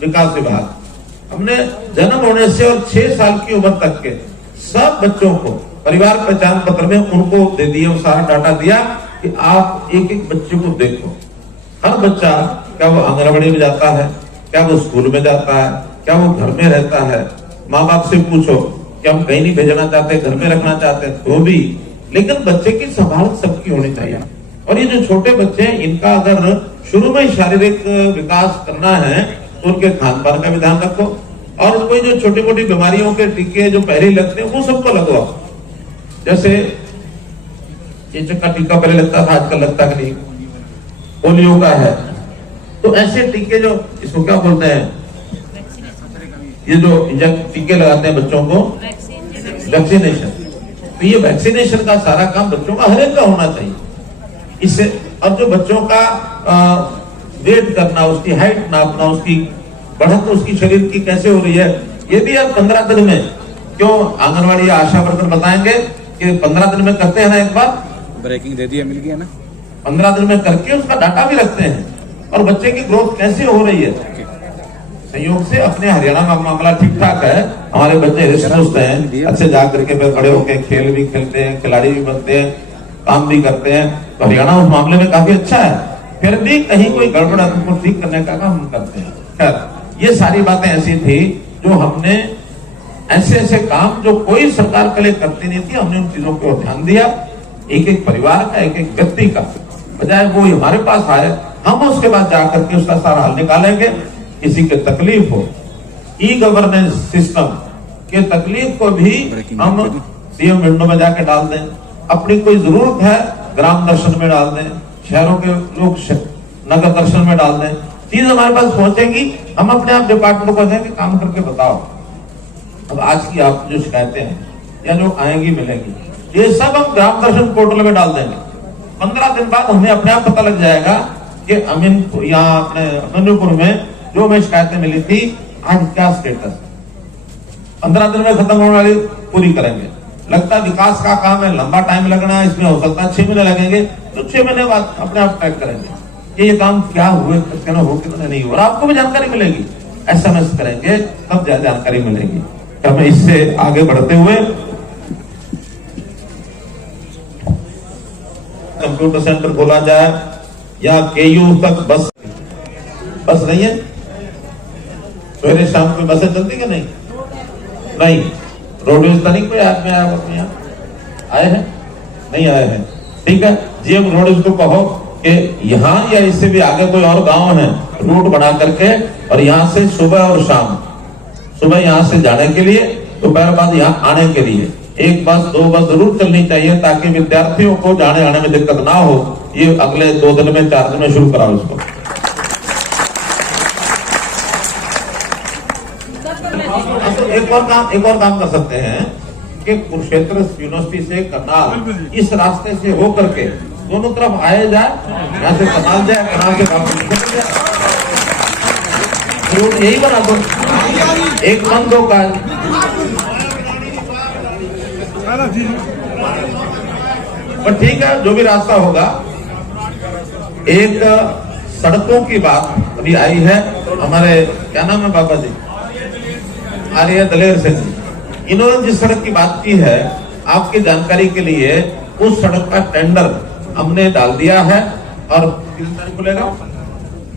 विकास विभाग, हमने जन्म होने से और 6 साल की उम्र तक के सब बच्चों को परिवार पहचान पत्र में उनको दे दिया, वो सारा डाटा दिया कि आप एक एक बच्चे को देखो। हर बच्चा क्या वो आंगनबाड़ी में जाता है, क्या वो स्कूल में जाता है, क्या वो घर में रहता है। माँ बाप से पूछो कि हम कहीं नहीं भेजना चाहते, घर में रखना चाहते हैं तो भी, लेकिन बच्चे की संभाल सबकी होनी चाहिए। और ये जो छोटे बच्चे हैं इनका अगर शुरू में शारीरिक विकास करना है तो उनके खान पान का भी ध्यान रखो। और कोई जो छोटी मोटी बीमारियों के टीके जो पहले लगते हैं वो सबको लगवाओ। जैसे ये चक्का टीका पहले लगता था, आजकल लगता कि नहीं, पोलियो का है, तो ऐसे टीके जो इसको क्या बोलते हैं, ये जो टीके लगाते हैं बच्चों को, वैक्सीनेशन। तो ये वैक्सीनेशन का सारा काम बच्चों का हर एक का होना चाहिए। इससे और जो बच्चों का वेट करना, उसकी हाइट नापना, उसकी बढ़त उसकी शरीर की कैसे हो रही है, ये भी आप 15 दिन में, क्यों आंगनवाड़ी आशा वर्कर बताएंगे कि 15 दिन में करते हैं ना, एक बार ब्रेकिंग दे दिया, मिल गया ना, 15 दिन में करके उसका डाटा भी रखते हैं और बच्चे की ग्रोथ कैसे हो रही है। संयोग से अपने हरियाणा का मामला ठीक ठाक है, हमारे बच्चे हृष्ट हैं, अच्छे जा करके बड़े होकर खेल भी खेलते हैं, खिलाड़ी भी बनते हैं, काम भी करते हैं, तो हरियाणा उस मामले में काफी अच्छा है। फिर भी कहीं कोई गड़बड़ है उनको ठीक करने का काम हम करते हैं। खैर, ये सारी बातें ऐसी थी जो हमने ऐसे ऐसे काम जो कोई सरकार पहले करती नहीं थी, हमने उन चीजों को ध्यान दिया। एक एक परिवार का, एक एक व्यक्ति का, बजाय वो हमारे पास आए, हम उसके बाद जाकर के उसका सारा हल निकालेंगे। किसी के तकलीफ हो, ई गवर्नेंस सिस्टम के तकलीफ को भी हम सीएम विंडो में जाके डाल दें, अपनी कोई जरूरत है ग्राम दर्शन में डाल दें, शहरों के लोग नगर दर्शन में डाल दें, चीज हमारे पास पहुंचेगी, हम अपने आप डिपार्टमेंट को कहेंगे काम करके बताओ। अब आज की आप जो शिकायतें हैं या जो आएंगी मिलेंगी, ये सब हम ग्राम दर्शन पोर्टल में डाल देंगे। 15 दिन बाद हमें अपने आप पता लग जाएगा कि अमीनपुर, यहाँ अपने अमीनपुर में जो हमें शिकायतें मिली थी, आज क्या स्टेटस। 15 दिन में खत्म होने वाली पूरी करेंगे। लगता है विकास का काम है, लंबा टाइम लगना है, इसमें हो सकता है 6 महीने लगेंगे, तो 6 महीने बाद अपने आप ट्रैक करेंगे कि ये काम क्या हुए, कितना हो, कितना नहीं हुआ, और आपको भी जानकारी मिलेगी। SMS करेंगे तब ज्यादा जानकारी मिलेगी। तो हमें इससे आगे बढ़ते हुए कंप्यूटर सेंटर खोला जाए, या KU तक बस नहीं है, सवेरे शाम को बसें चलती कि नहीं? नहीं, रोडवेज नहीं कोई आदमी आया अपने यहाँ आए हैं? नहीं आए हैं, ठीक है। जीएम रोडवेज को कहो कि यहाँ या इससे भी आगे कोई और गांव है, रूट बना करके, और यहाँ से सुबह और शाम, सुबह यहाँ से जाने के लिए, दोपहर बाद यहाँ आने के लिए 1 बस 2 बस जरूर चलनी चाहिए, ताकि विद्यार्थियों को जाने आने में दिक्कत ना हो। ये अगले 2 दिन में 4 दिन में शुरू कराओ इसको। तो एक और काम कर सकते हैं कि कुरुक्षेत्र यूनिवर्सिटी से करनाल इस रास्ते से हो करके दोनों तरफ आए जाए, यहाँ से करनाल जाए, करनाल से वापस जाए, यही बना दो, एक मन 2 काज। पर ठीक है, जो भी रास्ता होगा। एक सड़कों की बात अभी आई है, हमारे क्या नाम है बाबा जी, आर्य दलेर सिंह जी, इन्होंने जिस सड़क की बात की है, आपकी जानकारी के लिए, उस सड़क का टेंडर हमने डाल दिया है, और कितनी तारीख खुलेगा?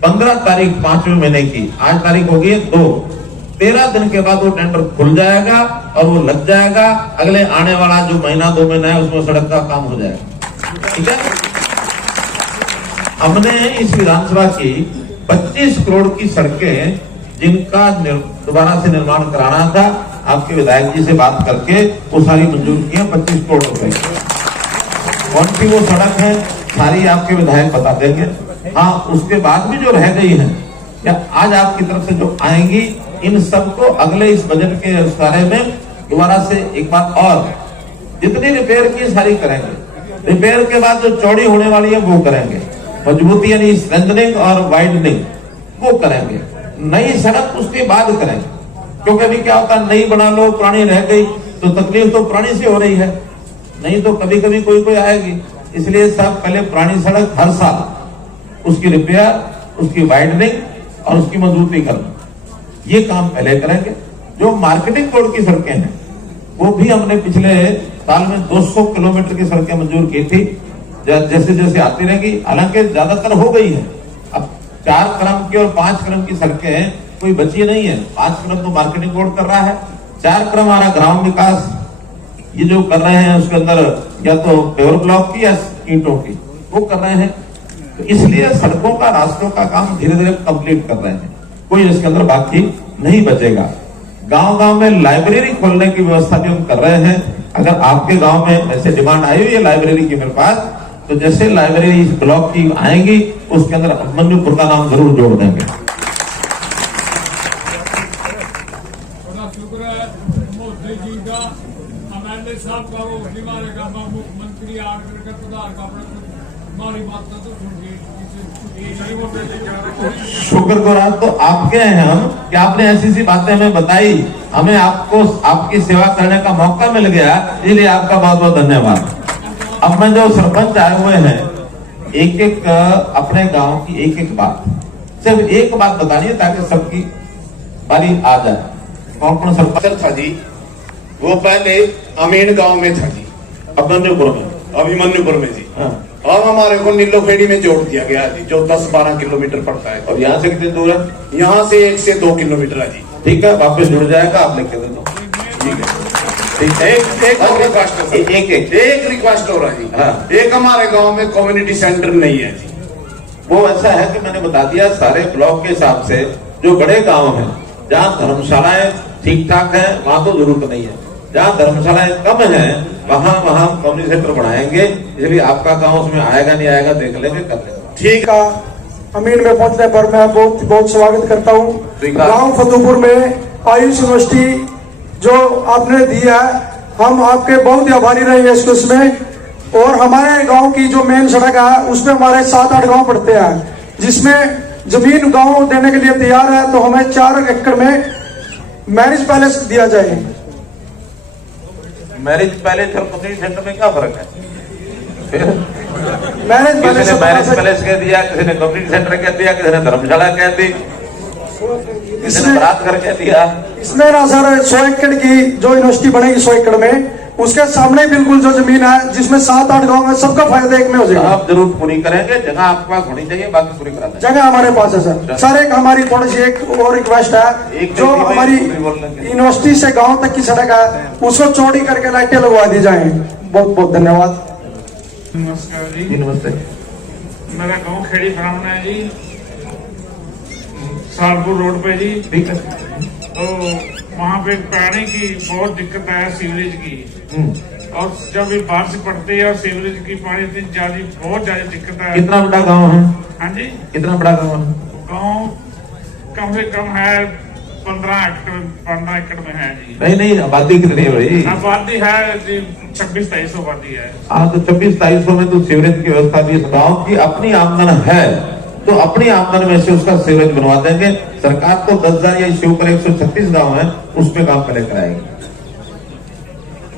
15 तारीख 5वें महीने की, आज तारीख होगी 2, 13 दिन के बाद वो टेंडर खुल जाएगा और वो लग जाएगा। अगले आने वाला जो महीना 2 महीना है, उसमें सड़क का काम हो जाएगा, ठीक है। हमने इस विधानसभा की 25 करोड़ की सड़कें जिनका दोबारा से निर्माण कराना था, आपके विधायक जी से बात करके वो सारी मंजूर की है, 25 करोड़ रुपए। कौन सी वो सड़क है सारी आपके विधायक बता देंगे। हाँ, उसके बाद भी जो रह गई है, या आज आपकी तरफ से जो आएंगी, इन सबको अगले इस बजट के बारे में दोबारा से एक बार और जितनी रिपेयर की सारी करेंगे। रिपेयर के बाद जो चौड़ी होने वाली है वो करेंगे, मजबूती यानी स्ट्रेंथनिंग और वाइडनिंग वो करेंगे, नई सड़क उसके बाद करेंगे। क्योंकि अभी क्या होता है, नई बना लो, पुरानी रह गई, तो तकलीफ तो पुरानी से हो रही है, नहीं तो कभी कभी कोई आएगी। इसलिए सब पहले पुरानी सड़क हर साल उसकी रिपेयर, उसकी वाइडनिंग और उसकी मजबूती करना, ये काम पहले करेंगे। जो मार्केटिंग बोर्ड की सड़कें हैं, वो भी हमने पिछले साल में 200 किलोमीटर की सड़कें मंजूर की थी, जैसे जैसे आती रहेगी। हालांकि ज्यादातर हो गई है, अब 4 क्रम की और 5 क्रम की सड़कें कोई बची नहीं है। 5 क्रम तो मार्केटिंग बोर्ड कर रहा है, 4 क्रम हमारा ग्राम विकास ये जो कर रहे हैं, उसके अंदर या तो पेवर ब्लॉक की या ईंटों की वो कर रहे हैं। तो इसलिए सड़कों का, रास्तों का काम धीरे धीरे कंप्लीट कर रहे हैं, कोई इसके अंदर बाकी नहीं बचेगा। गांव गांव में लाइब्रेरी खोलने की व्यवस्था भी हम कर रहे हैं। अगर आपके गांव में ऐसे डिमांड आई हुई है लाइब्रेरी की मेरे पास, तो जैसे लाइब्रेरी इस ब्लॉक की आएंगी, उसके अंदर अभिमन्युपुर का नाम जरूर जोड़ देंगे। शुक्र है मोदी जी का, MLA साहब का, वो मुख्यमंत्री आकर के प्रधान का हमारी बात तो सुनिए, नहीं बोलते थे क्या रखो। शुक्रगुजार तो आपके हैं हम कि आपने ऐसी सी बातें हमें बताई, हमें आपको आपकी सेवा करने का मौका मिल गया, इसलिए आपका बहुत बहुत धन्यवाद। अब मैं जो सरपंच आए हुए हैं, एक एक अपने गांव की एक एक बात, सिर्फ एक बात बतानी है ताकि सबकी बारी आ जाए। कौन कौन सरपंच था जी? वो पहले अमीन गांव में था जी, अभिमन्युपुर में, अभिमन्युपुर में जी। हाँ। अब हमारे को नीलोखेड़ी में जोड़ दिया गया जी, जो 10-12 किलोमीटर पड़ता है। और यहाँ से कितनी दूर है? यहाँ से 1 से 2 किलोमीटर है जी। ठीक है, वापस जुड़ जाएगा, आप लिख के दे दो। ठीक है, ठीक है। एक और रिक्वेस्ट है सर, एक रिक्वेस्ट हो रहा है जी। हाँ। एक हमारे गांव में कम्युनिटी सेंटर नहीं है जी। वो ऐसा है कि मैंने बता दिया, सारे ब्लॉक के हिसाब से जो बड़े गांव हैं जहाँ धर्मशालाएं ठीक ठाक है वहां तो जरूरत नहीं है, जहाँ धर्मशालाएं कम है वहां कम्युनिटी सेंटर बनाएंगे। इसलिए आपका गांव उसमें आएगा नहीं आएगा देख लेंगे, कर लेंगे। ठीक का अमीन में पहुंचने पर मैं बहुत बहुत स्वागत करता हूं। गांव फतेहपुर में आयुष यूनिवर्सिटी जो आपने दिया है, हम आपके बहुत ही आभारी रहेंगे इसमें। और हमारे गांव की जो मेन सड़क है उसमें हमारे 7-8 गांव पड़ते हैं, जिसमें जमीन गांव देने के लिए तैयार है, तो हमें 4 एकड़ में मैरिज पैलेस दिया जाए। मैरिज पैलेस और कम्युनिटी सेंटर में क्या फर्क है? मैरिज पैलेस, मैरिज पैलेस कह दिया, किसी ने कम्युनिटी सेंटर कह दिया, किसी ने धर्मशाला कह दी, किसी ने बारात घर कह दिया। इसमें ना सर 100 एकड़ की जो यूनिवर्सिटी बनेगी 100 एकड़ में, उसके सामने बिल्कुल जो जमीन है जिसमें 7-8 गांव है, सबका फायदा एक में हो जाएगा। आप जरूर पूरी करेंगे, जगह आपके पास होनी चाहिए, बाकी पूरी करा देंगे। जगह हमारे पास है सर। सर एक हमारी थोड़ी सी एक और रिक्वेस्ट है, जो हमारी यूनिवर्सिटी से गांव तक की सड़क है उसको चौड़ी करके लाइटें लगवा दी जाए। बहुत बहुत धन्यवाद। नमस्कार जी। नमस्ते। मेरा गांव खेड़ी ब्राह्मण है जी, सालपुर रोड पे जी। ठीक है। तो वहाँ पे पानी की बहुत दिक्कत है, सीवरेज की। और जब ये बारिश पड़ती है और सीवरेज की पानी इतनी ज्यादा बहुत ज्यादा दिक्कत है। कितना बड़ा गांव है? हाँ जी, कितना बड़ा गांव है? गांव कम से कम है 15 एकड़ में है जी। नहीं, आबादी कितनी है भाई? आबादी है 26-23 आबादी है। हाँ, तो 26-23 में तो सीवरेज की व्यवस्था भी, गाँव की अपनी आमदन है तो अपनी आमदन में से उसका सीवरेज बनवा देंगे। सरकार तो 10,000 या इसके ऊपर 136 गांव है, उसमें काम पहले कराएगी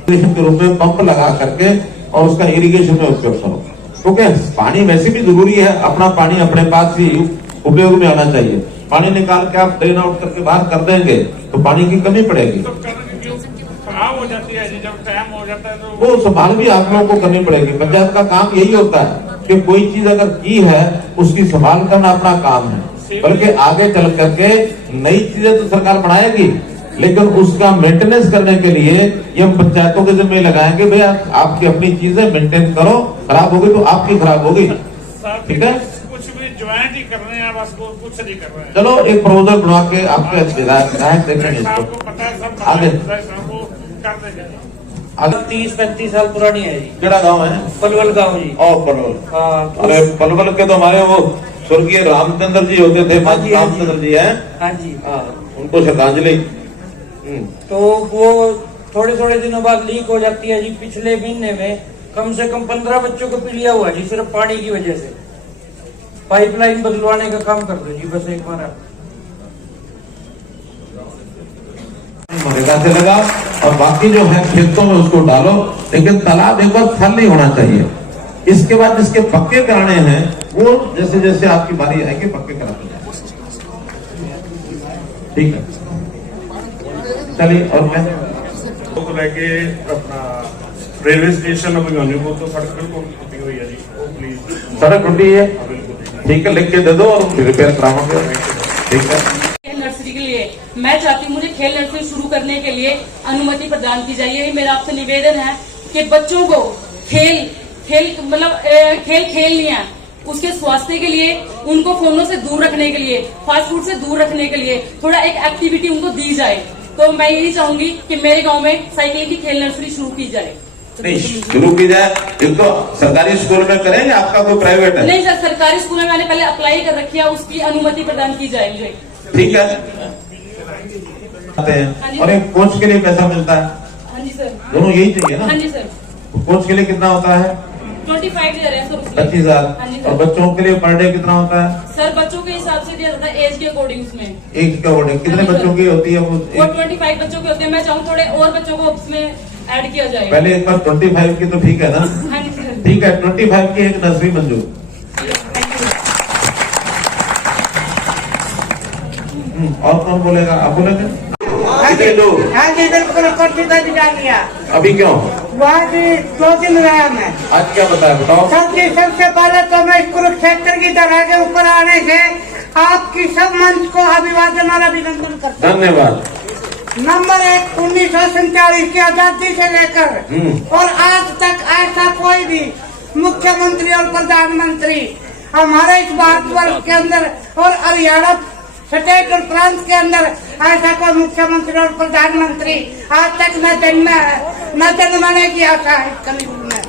के रूप में पंप लगा करके, और उसका इरिगेशन में उपयोग करो, क्योंकि पानी वैसे भी जरूरी है। अपना पानी अपने पास ही उपयोग में आना चाहिए। पानी निकाल के आप ड्रेन आउट करके बाहर कर देंगे तो पानी की कमी पड़ेगी, तो खराब हो जाती है जी, जब टाइम हो जाता है तो वो संभाल भी आप लोगों को करनी पड़ेगी। पंचायत का काम यही होता है कि कोई चीज अगर की है उसकी संभाल करना अपना काम है, बल्कि आगे चल करके नई चीजें तो सरकार बनाएगी, लेकिन उसका मेंटेनेंस करने के लिए ये हम पंचायतों के जिम्मे लगाएंगे। भैया आपकी अपनी चीजें मेंटेन करो, खराब होगी तो आपकी खराब होगी। ठीक है, कुछ भी ज्वाइंट ही कर रहे हैं, बस वो कुछ नहीं कर रहे हैं। चलो एक प्रपोजल बना के आपके विधायक देखेंगे इसको। पता है सब आगे कर देंगे। 30-35 साल पुरानी है जी। केड़ा गाँव है? पलवल गाँव जी। और पलवल। हाँ। अरे पलवल के तो हमारे वो स्वर्गीय रामचंद्र जी होते थे, रामचंद्र जी हैं। हाँ जी, हाँ, उनको श्रद्धांजलि। तो वो थोड़े दिनों बाद लीक हो जाती है जी। पिछले महीने में कम से कम 15 बच्चों को पीलिया हुआ जी, सिर्फ पानी की वजह से। पाइपलाइन बदलवाने का काम कर दो जी बस एक बार। मनरेगा से लगा, और बाकी जो है खेतों में उसको डालो, लेकिन तालाब एक बार फल नहीं होना चाहिए। इसके बाद जिसके पक्के कराने हैं वो जैसे जैसे आपकी बारी आएगी पक्के कराते जाए। ठीक है, चलिए। और मैं तो लेके अपना रेलवे स्टेशन अभिमन्युपुर तो सड़क बिल्कुल टूटी हुई है जी, प्लीज। सड़क टूटी है, ठीक है, लिख के दे दो और रिपेयर करावांगे। ठीक है। नर्सरी के लिए मैं चाहती हूँ मुझे खेल नर्सरी शुरू करने के लिए अनुमति प्रदान की जाए। यही मेरा आपसे निवेदन है कि बच्चों को खेल खेलनी है, उसके स्वास्थ्य के लिए, उनको फोनों से दूर रखने के लिए, फास्ट फूड से दूर रखने के लिए थोड़ा एक एक्टिविटी उनको दी जाए। तो मैं यही चाहूंगी कि मेरे गांव में साइकिलिंग की खेल नर्सरी शुरू की जाए। नहीं, शुरू की जाए। एक तो सरकारी स्कूल में करें या आपका कोई प्राइवेट है? नहीं सर, सरकारी स्कूल में मैंने पहले अप्लाई कर रखी है, उसकी अनुमति प्रदान की जाए मुझे। ठीक है। और एक कोच के लिए पैसा मिलता है? हाँ जी सर। दोनों यही चाहिए ना? हाँ जी सर। कोच के लिए कितना होता है? 25 दे रहे हैं सर उसमें। 25,000। हाँ जी और बच्चों के लिए पर डे कितना होता है? सर बच्चों के हिसाब से दिया जाता है एज के अकॉर्डिंग उसमें। एक का ऑर्डर कितने बच्चों की होती है वो? 25 बच्चों के होते हैं। मैं चाहूँ थोड़े और बच्चों को उसमें ऐड किया जाए। पहले एक बार 25 की तो ठीक है ना? हाँ जी सर। ठीक है, 25 की एक नर्सरी मंजूर। और कौन बोलेगा? आप बोलेंगे? कितने लोग? हाँ जी बिल्कुल दिया। अभी क्यों? वहाँ जी 2 दिन रहा मैं। आज क्या बताया बताओ? सर जी सबसे पहले तो मैं कुरुक्षेत्र की तरह के ऊपर आने से आपकी सब मंच को अभिवादन और अभिनंदन करता हूँ। धन्यवाद। नंबर 1, 1947 की आजादी से लेकर और आज तक ऐसा कोई भी मुख्यमंत्री और प्रधानमंत्री हमारे इस भारतवर्ष के अंदर और हरियाणा स्टेट और प्रांत के अंदर ऐसा कोई मुख्यमंत्री और प्रधानमंत्री आज तक न जन्मा है, न जन्माने की आशा है इस कलयुग में।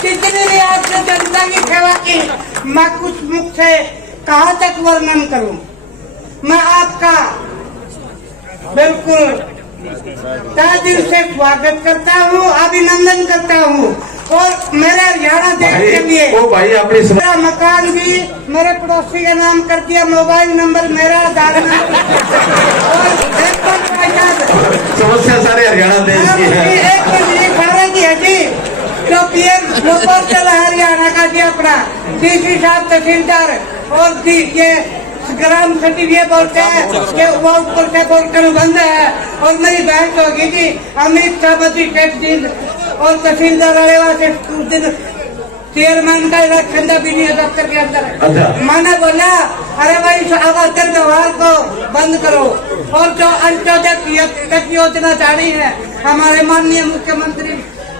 कितनी भी आपने जनता की सेवा की, मैं कुछ मुख से कहाँ तक वर्णन करूं। मैं आपका बिल्कुल तहे दिल से स्वागत करता हूँ, अभिनंदन करता हूँ। और मेरे हरियाणा देश के लिए मेरा मकान भी मेरे पड़ोसी का नाम कर दिया, मोबाइल नंबर मेरा, आधार और समस्या सारे हरियाणा देश की है। एक बिजली सारे की है जी, जो पीएम ऊपर चला हरियाणा का जी अपना डीसी साहब, तहसीलदार और ये ग्राम सचिव ये बोलते हैं कि वो ऊपर से बोलकर बंद है। और मेरी बहन होगी जी अमित शाहपति शेख जी और तहसीलदार अरेवा से उस दिन चेयरमैन का इलेक्शन था भी दफ्तर के अंदर। मैंने बोला अरे भाई अभद्र व्यवहार को बंद करो। और जो अंत्योदय तक योजना जारी है हमारे माननीय मुख्यमंत्री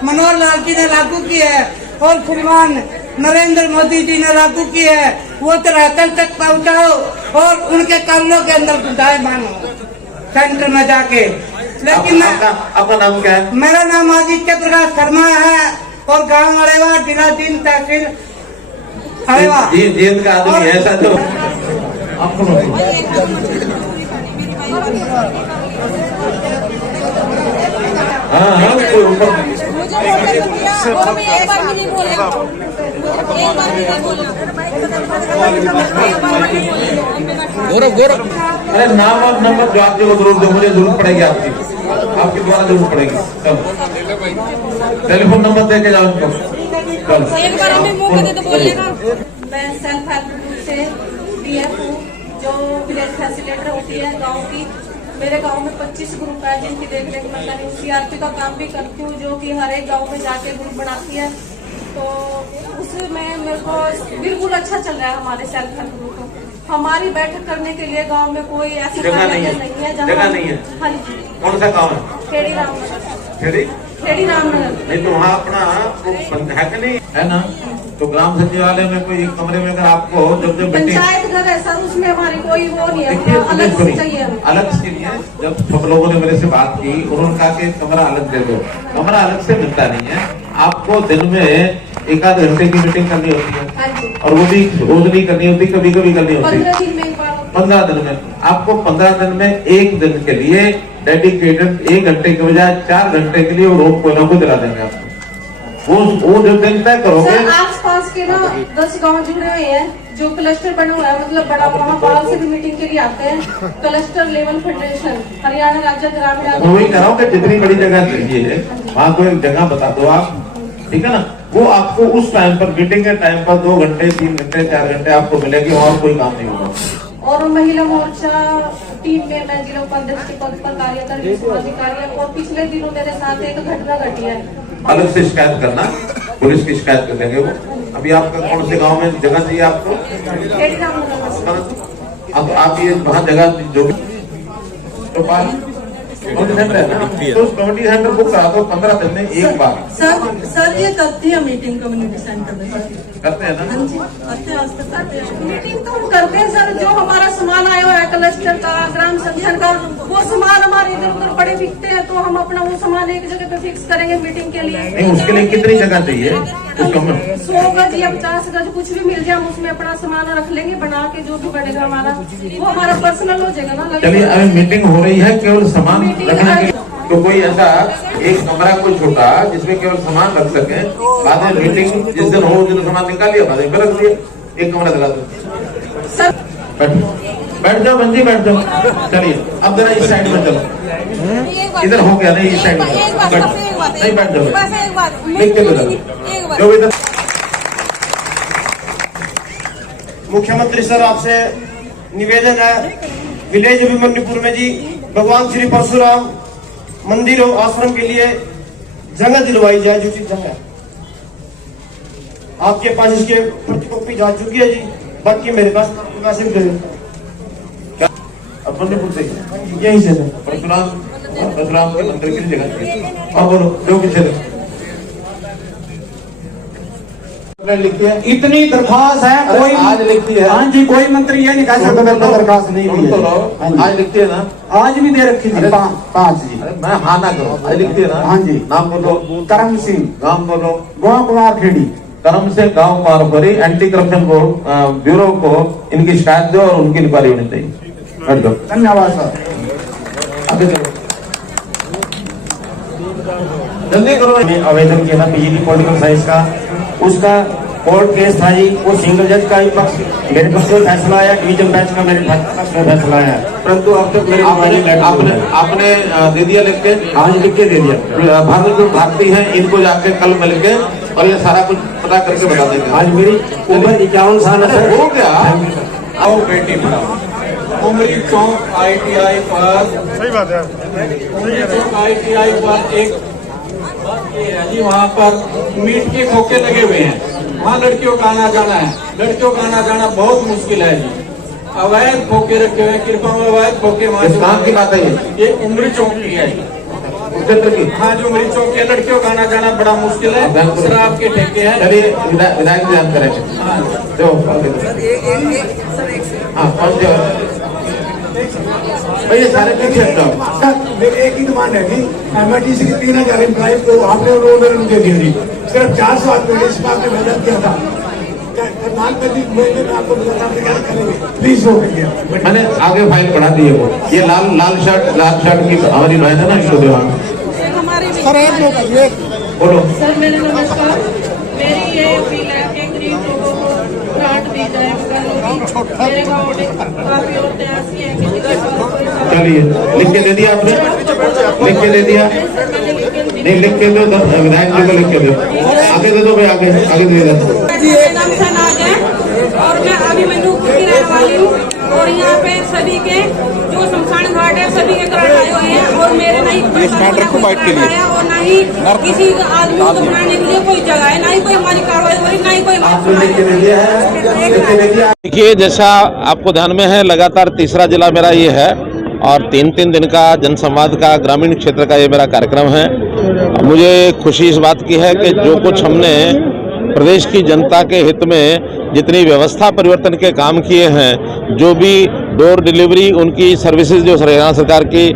मनोहर लाल जी ने लागू की है और श्रीमान नरेंद्र मोदी जी ने लागू की है, वो धरातल तक पहुंचाओ और उनके कानों के अंदर गुदाय मानो सेंटर में जाके। लेकिन आपका नाम क्या है? मेरा नाम आदित्य प्रकाश शर्मा है और गांव अरेवा, जिला जींद, तहसील अरेवा। जींद का आदमी है ऐसा तो हाँ गौरव अरे नाम और नंबर जो आप जरूर दो, मुझे जरूरत पड़ेगी आपकी द्वारा जरूरत पड़ेगी। चलो टेलीफोन नंबर दे के जाओ उनको। मैं सेल्फ हेल्प ग्रुप से DF हूँ, जो विलेज फैसिलिटेटर होती है गांव की। मेरे गांव में 25 ग्रुप है जिनकी देखरेख मैं करी हूँ। CRP का काम भी करती हूँ, जो कि हर एक गाँव में जाके ग्रुप बनाती है। तो उसमें मेरे को बिल्कुल अच्छा चल रहा है हमारे सेल्फ हेल्प ग्रुप। हमारी बैठक करने के लिए गांव में कोई ऐसा जगह नहीं है, जगह नहीं है। हाँ जी। कौन सा गाँव है? खेड़ी रामनगर। खेड़ी रामनगर। नहीं तो वहाँ अपना है कि नहीं है ना? तो ग्राम सचिवालय में कोई एक कमरे में अगर आपको जब पंचायत घर है सर, उसमें हमारी कोई वो नहीं है, अलग से चाहिए हमें। अलग से लिए जब सब लोगों ने मेरे से बात की, उन्होंने कहा कि कमरा अलग दे दो। कमरा अलग से मिलता नहीं है, आपको दिन में 1-8 घंटे की मीटिंग करनी होती है और वो भी रोज नहीं करनी होती, कभी कभी करनी होती है। 15 दिन में आपको 15 दिन में एक दिन के लिए डेडिकेटेड 1 घंटे के बजाय 4 घंटे के लिए वो रोड कोयला को जला देंगे आपको। वो जो दिन तय करोगे। आस पास के ना 10 गांव जुड़े हुए हैं, जो क्लस्टर बना हुआ है, मतलब बड़ा, वहाँ बाहर से भी मीटिंग के लिए आते हैं। क्लस्टर लेवल फेडरेशन हरियाणा राज्य ग्रामीण। वही कह रहा हूँ कि जितनी बड़ी जगह चाहिए वहाँ को एक जगह बता दो आप, ठीक है ना? वो आपको उस टाइम पर मीटिंग के टाइम पर 2 घंटे 3 घंटे 4 घंटे आपको मिलेगी और कोई काम नहीं होगा। और महिला मोर्चा टीम में मैं जिला उपाध्यक्ष के पद पर कार्य कर रही हूँ। और पिछले दिनों मेरे साथ एक घटना घटी है। अलग से शिकायत करना, पुलिस की शिकायत कर देंगे वो। अभी आपका कौन से गांव में जगह चाहिए आपको? अब आप ये वहाँ जगह जो तो कमेटी सेंटर बुक करा दो 15 दिन में एक बार। सर ये करती है मीटिंग कम्युनिटी सेंटर में करते हैं ना? हाँ जी करते हैं, आज तक करते हैं मीटिंग। तो हम करते हैं सर, जो हमारा सामान आया हुआ है क्लस्टर का, ग्राम संगठन का, वो सामान हमारे इधर उधर पड़े बिकते हैं, तो हम अपना वो सामान एक जगह पे फिक्स करेंगे मीटिंग के लिए। नहीं, उसके लिए कितनी जगह चाहिए? 100 गज या 50 गज कुछ भी मिल जाए, हम उसमें अपना सामान रख लेंगे बना के, जो भी बढ़ेगा हमारा वो हमारा पर्सनल हो जाएगा ना। चलिए अभी मीटिंग हो रही है, केवल सामान रखने के लिए तो कोई ऐसा एक कमरा कोई छोटा जिसमें केवल सामान रख सके, बाद में मीटिंग जिस दिन हो उस दिन सामान निकाल लिया, बाद में रख दिया, एक कमरा दिला दो। बैठ जाओ बंजी, बैठ जाओ। चलिए अब जरा इस साइड में चलो, इधर हो गया नहीं, इस साइड में नहीं, बैठ जाओ, लिख के दो जो इधर। मुख्यमंत्री सर आपसे निवेदन है, विलेज अभिमन्युपुर में जी भगवान श्री परशुराम मंदिर और आश्रम के लिए जगह दिलवाई जाए, जो चीज जगह आपके पास इसके प्रतिकॉपी जा चुकी है जी, बाकी मेरे पास वैसे भी अभिमन्युपुर से यही से परशुराम के मंदिर की जगह। अब बोलो जो किसे लिखी है, इतनी दरख्वास्त है, कोई आज लिखती है। हाँ जी, कोई मंत्री ये नहीं कह सकता मेरे को दरख्वास्त नहीं हुई है। आज लिखती है ना, आज भी दे रखी थी 5 जी। अरे मैं हाँ ना करो, आज लिखती है ना। हाँ जी, नाम बोलो। करम सिंह, नाम बोलो। गाँव कुमार खेड़ी। करम से गांव कुमारखोरी एंटी करप्शन ब्यूरो को इनकी शिकायत दो और उनकी इंक्वायरी होनी चाहिए। बैठ जाओ। धन्यवाद सर। आगे चलो, जल्दी करो। आवेदन किया था पीजी पॉलिटिकल साइंस का, उसका कोर्ट केस था जी, वो सिंगल जज का ही पक्ष मेरे पक्ष में फैसला आया, डिवीजन बेंच का मेरे पक्ष में फैसला आया, परंतु अब तक मेरे आपने दे दिया लिख के? आज लिख के दे दिया। भारत जो भारतीय है इनको जाके कल मिल के और ये सारा कुछ पता करके बता देंगे। आज मेरी उम्र 51 साल है। हो गया। आओ बेटी पढ़ाओ। उमरी चौक ITI पर, सही बात है, उमरी चौक ITI पर एक बात ये है जी, वहाँ पर मीट के खोखे लगे हुए हैं, वहाँ लड़कियों का आना जाना है। लड़कियों का आना जाना बहुत मुश्किल है जी, अवैध खोखे रखे हुए हैं। कृपा में अवैध खोखे वहाँ कहाँ की बात है ये उमरी चौक की है, क्षेत्र की। हाँ जो उमरी चौक है, लड़कियों का आना जाना बड़ा मुश्किल है, शराब के ठेके हैं। चलिए विधायक जी हम करेंगे। हाँ जो भैया सारे पीछे हटाओ। मेरी एक ही डिमांड है जी, MITC की 3000 एम्प्लॉइज को आपने मुझे दिया जी, सिर्फ 400 आदमी इसमें आपने मेहनत किया था, प्रधानमंत्री महीने में आपको बताया था क्या करेंगे, प्लीज हो गया। मैंने आगे फाइल बढ़ा दी है। वो ये लाल शर्ट की हमारी बहन है ना, इसको दो। बोलो सर मेरा नमस्कार। मेरी ये अपील है कि गरीब लोगों को ग्रांट दी जाए मकानों की। मेरे गाँव में काफी औरतें ऐसी हैं कि जिनके पास कोई। चलिए लिख के दे दिया आपने? लिख के दे दिया? नहीं लिख के दो, विधायक जी को लिख के दो। आगे दे दो भाई, आगे दे दो। मेरा नाम सनाज है और मैं अभिमन्युपुर की रहने वाली हूँ, और यहाँ पे सभी के जो शमशान घाट है सभी के ग्रांट आए हुए हैं, और मेरे नहीं आया और ना ही किसी आदमी को बनाने के लिए कोई जगह है, ना ही कोई हमारी कार्रवाई हो रही, ना ही कोई देखिए, जैसा आपको ध्यान में है, लगातार तीसरा जिला मेरा ये है और 3 दिन का जनसंवाद का ग्रामीण क्षेत्र का ये मेरा कार्यक्रम है। मुझे खुशी इस बात की है कि जो कुछ हमने प्रदेश की जनता के हित में जितनी व्यवस्था परिवर्तन के काम किए हैं, जो भी डोर डिलीवरी उनकी सर्विसेज जो हरियाणा सरकार की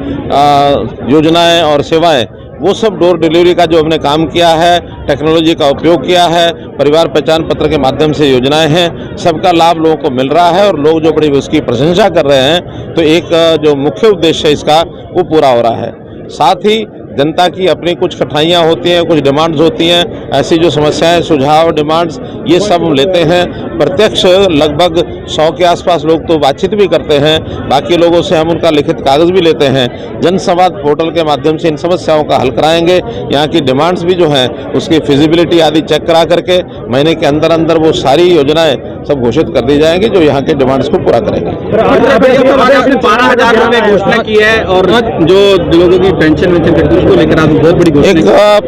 योजनाएं और सेवाएं, वो सब डोर डिलीवरी का जो हमने काम किया है, टेक्नोलॉजी का उपयोग किया है, परिवार पहचान पत्र के माध्यम से योजनाएं हैं, सबका लाभ लोगों को मिल रहा है और लोग जो बड़ी उसकी प्रशंसा कर रहे हैं। तो एक जो मुख्य उद्देश्य है इसका वो पूरा हो रहा है। साथ ही जनता की अपनी कुछ कठिनाइयाँ होती हैं, कुछ डिमांड्स होती हैं, ऐसी जो समस्याएं, सुझाव, डिमांड्स, ये सब हम लेते हैं। प्रत्यक्ष लगभग 100 के आसपास लोग तो बातचीत भी करते हैं, बाकी लोगों से हम उनका लिखित कागज़ भी लेते हैं। जनसंवाद पोर्टल के माध्यम से इन समस्याओं का हल कराएंगे। यहाँ की डिमांड्स भी जो हैं उसकी फिजिबिलिटी आदि चेक करा करके महीने के अंदर अंदर वो सारी योजनाएं सब घोषित कर दी जाएंगी जो यहाँ के डिमांड्स को पूरा करेंगे। 12,000 रुपए घोषणा की है और जो लोगों की पेंशन को लेकर आप बहुत बड़ी घोषणा। एक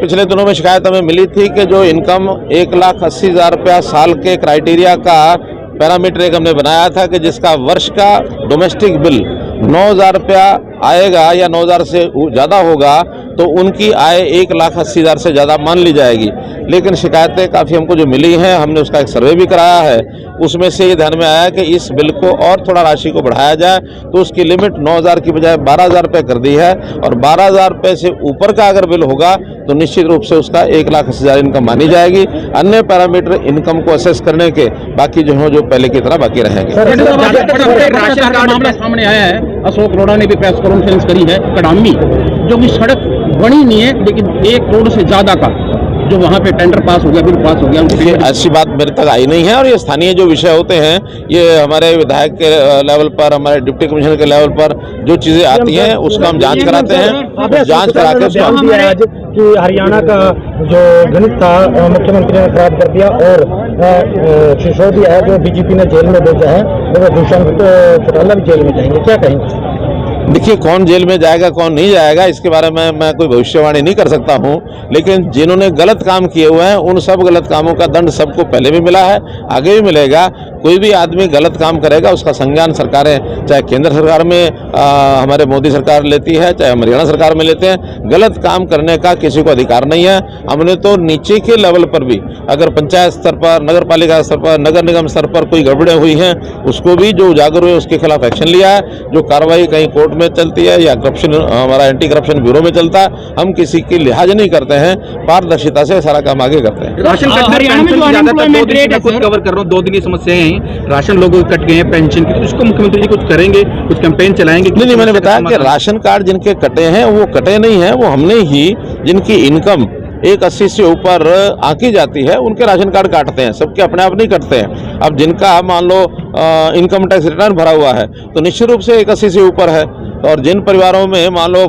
पिछले दिनों में शिकायत हमें मिली थी कि जो इनकम 1,80,000 रुपया साल के क्राइटेरिया का पैरामीटर एक हमने बनाया था कि जिसका वर्ष का डोमेस्टिक बिल 9,000 रुपया आएगा या 9,000 से ज़्यादा होगा तो उनकी आय 1,80,000 से ज़्यादा मान ली जाएगी। लेकिन शिकायतें काफ़ी हमको जो मिली हैं, हमने उसका एक सर्वे भी कराया है, उसमें से ये ध्यान में आया कि इस बिल को और थोड़ा राशि को बढ़ाया जाए, तो उसकी लिमिट 9,000 की बजाय 12,000 रुपये कर दी है। और 12,000 रुपये से ऊपर का अगर बिल होगा तो निश्चित रूप से उसका 1,80,000 इनकम मानी जाएगी। अन्य पैरामीटर इनकम को असेस करने के बाकी जो हैं जो पहले की तरह बाकी रहेंगे। राशन कार्ड मामला सामने आया है, अशोक अरोड़ा ने भी प्रेस कॉन्फ्रेंस करी है कडामी, जो कि सड़क बनी नहीं है, लेकिन 1 करोड़ से ज्यादा का जो वहाँ पे टेंडर पास हो गया, बिल पास हो गया। देखिए ऐसी बात मेरे तक आई नहीं है, और ये स्थानीय जो विषय होते हैं ये हमारे विधायक के लेवल पर, हमारे डिप्टी कमिश्नर के लेवल पर जो चीजें आती हैं उसका हम जांच कराते हैं, जांच करा के उसको कि हरियाणा का जो गणित था मुख्यमंत्री ने खराब कर दिया, और सिसोदिया है जो बीजेपी ने जेल में भेजा है, वो दुष्यंत चौटाला भी जेल में जाएंगे, क्या कहेंगे? देखिए कौन जेल में जाएगा कौन नहीं जाएगा इसके बारे में मैं कोई भविष्यवाणी नहीं कर सकता हूं, लेकिन जिन्होंने गलत काम किए हुए हैं उन सब गलत कामों का दंड सबको पहले भी मिला है, आगे भी मिलेगा। कोई भी आदमी गलत काम करेगा उसका संज्ञान सरकारें, चाहे केंद्र सरकार में हमारे मोदी सरकार लेती है, चाहे हम हरियाणा सरकार में लेते हैं, गलत काम करने का किसी को अधिकार नहीं है। हमने तो नीचे के लेवल पर भी अगर पंचायत स्तर पर, नगर पालिका स्तर पर, नगर निगम स्तर पर कोई गड़बड़े हुई हैं उसको भी जो उजागर हुए उसके खिलाफ एक्शन लिया है। जो कार्रवाई कहीं कोर्ट में चलती है या करप्शन हमारा एंटी करप्शन ब्यूरो में चलता है, हम किसी की लिहाज नहीं करते हैं, पारदर्शिता से सारा काम आगे करते हैं। राशन हरियाणा में जो अनएम्प्लॉयमेंट रेट है, खुद कवर कर रहा हूँ, 2 दिन की समस्याएं हैं, राशन लोगों को कट गए हैं पेंशन की, तो उसको मुख्यमंत्री जी कुछ करेंगे, कुछ कैंपेन चलाएंगे? नहीं, मैंने बताया कि राशन कार्ड जिनके कटे हैं वो कटे नहीं है, वो हमने ही जिनकी इनकम 180 से ऊपर आंकी जाती है उनके राशन कार्ड काटते हैं, सबके अपने आप नहीं कटते हैं। अब जिनका मान लो इनकम टैक्स रिटर्न भरा हुआ है तो निश्चित रूप से 81 से ऊपर है, और जिन परिवारों में मान लो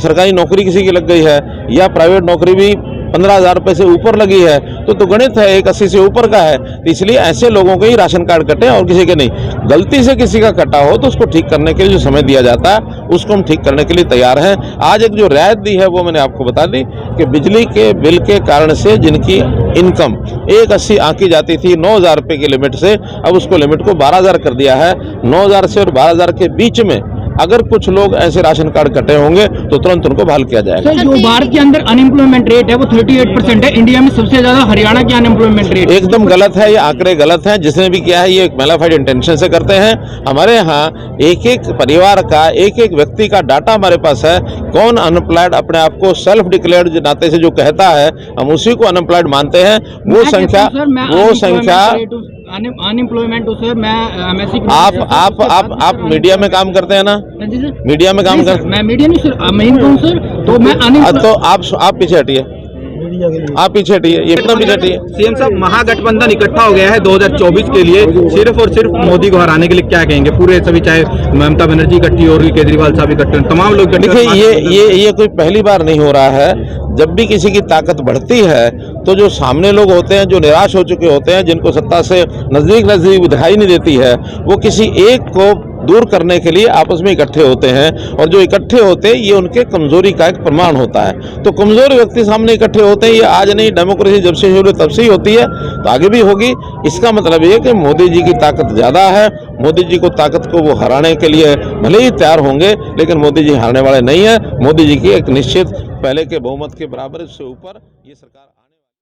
सरकारी नौकरी किसी की लग गई है या प्राइवेट नौकरी भी 15,000 रुपये से ऊपर लगी है तो गणित है 180 से ऊपर का है, तो इसलिए ऐसे लोगों के ही राशन कार्ड कटे और किसी के नहीं। गलती से किसी का कटा हो तो उसको ठीक करने के लिए जो समय दिया जाता है उसको हम ठीक करने के लिए तैयार हैं। आज एक जो रियायत दी है वो मैंने आपको बता दी कि बिजली के बिल के कारण से जिनकी इनकम 180 आंकी जाती थी 9,000 रुपये की लिमिट से, अब उसको लिमिट को 12,000 कर दिया है। 9,000 से और 12,000 के बीच में अगर कुछ लोग ऐसे राशन कार्ड कटे होंगे तो तुरंत उनको बहाल किया जाएगा। जो भारत के अंदर अनएम्प्लॉयमेंट रेट है वो 38% है, इंडिया में सबसे ज्यादा हरियाणा की अनएम्प्लॉयमेंट रेट एकदम गलत है, ये आंकड़े गलत हैं। जिसने भी किया है ये एक मैलाफाइड इंटेंशन से करते हैं। हमारे यहाँ एक एक परिवार का, एक एक व्यक्ति का डाटा हमारे पास है, कौन अनएम्प्लॉयड अपने आप को सेल्फ डिक्लेयर्ड नाते से जो कहता है हम उसी को अनएम्प्लॉयड मानते हैं। वो संख्या अनएम्प्लॉयमेंट हो सर, मैं MSc आप मीडिया में काम करते हैं ना? मीडिया में काम करते? मैं मीडिया नहीं सर, मैं इनकम सर, तो मैं तो आप पीछे हटिए, आप पीछे हटिए, ये कितना पीछे हटिए। सीएम साहब, महागठबंधन इकट्ठा हो गया है 2024 के लिए, सिर्फ और सिर्फ मोदी को हराने के लिए, क्या कहेंगे? पूरे सभी, चाहे ममता बनर्जी इकट्ठी हो रही, केजरीवाल साहब इकट्ठे, तमाम लोग। देखिए ये कोई पहली बार नहीं हो रहा है। जब भी किसी की ताकत बढ़ती है तो जो सामने लोग होते हैं, जो निराश हो चुके होते हैं, जिनको सत्ता से नजदीक दिखाई नहीं देती है, वो किसी एक को दूर करने के लिए आपस में इकट्ठे होते हैं, और जो इकट्ठे होते हैं ये उनके कमजोरी का एक प्रमाण होता है। तो कमजोर व्यक्ति सामने इकट्ठे होते हैं, ये आज नहीं, डेमोक्रेसी जब से शुरू तब से ही होती है, तो आगे भी होगी। इसका मतलब ये कि मोदी जी की ताकत ज्यादा है। मोदी जी को ताकत को वो हराने के लिए भले ही तैयार होंगे, लेकिन मोदी जी हारने वाले नहीं है। मोदी जी की एक निश्चित पहले के बहुमत के बराबर से ऊपर ये सरकार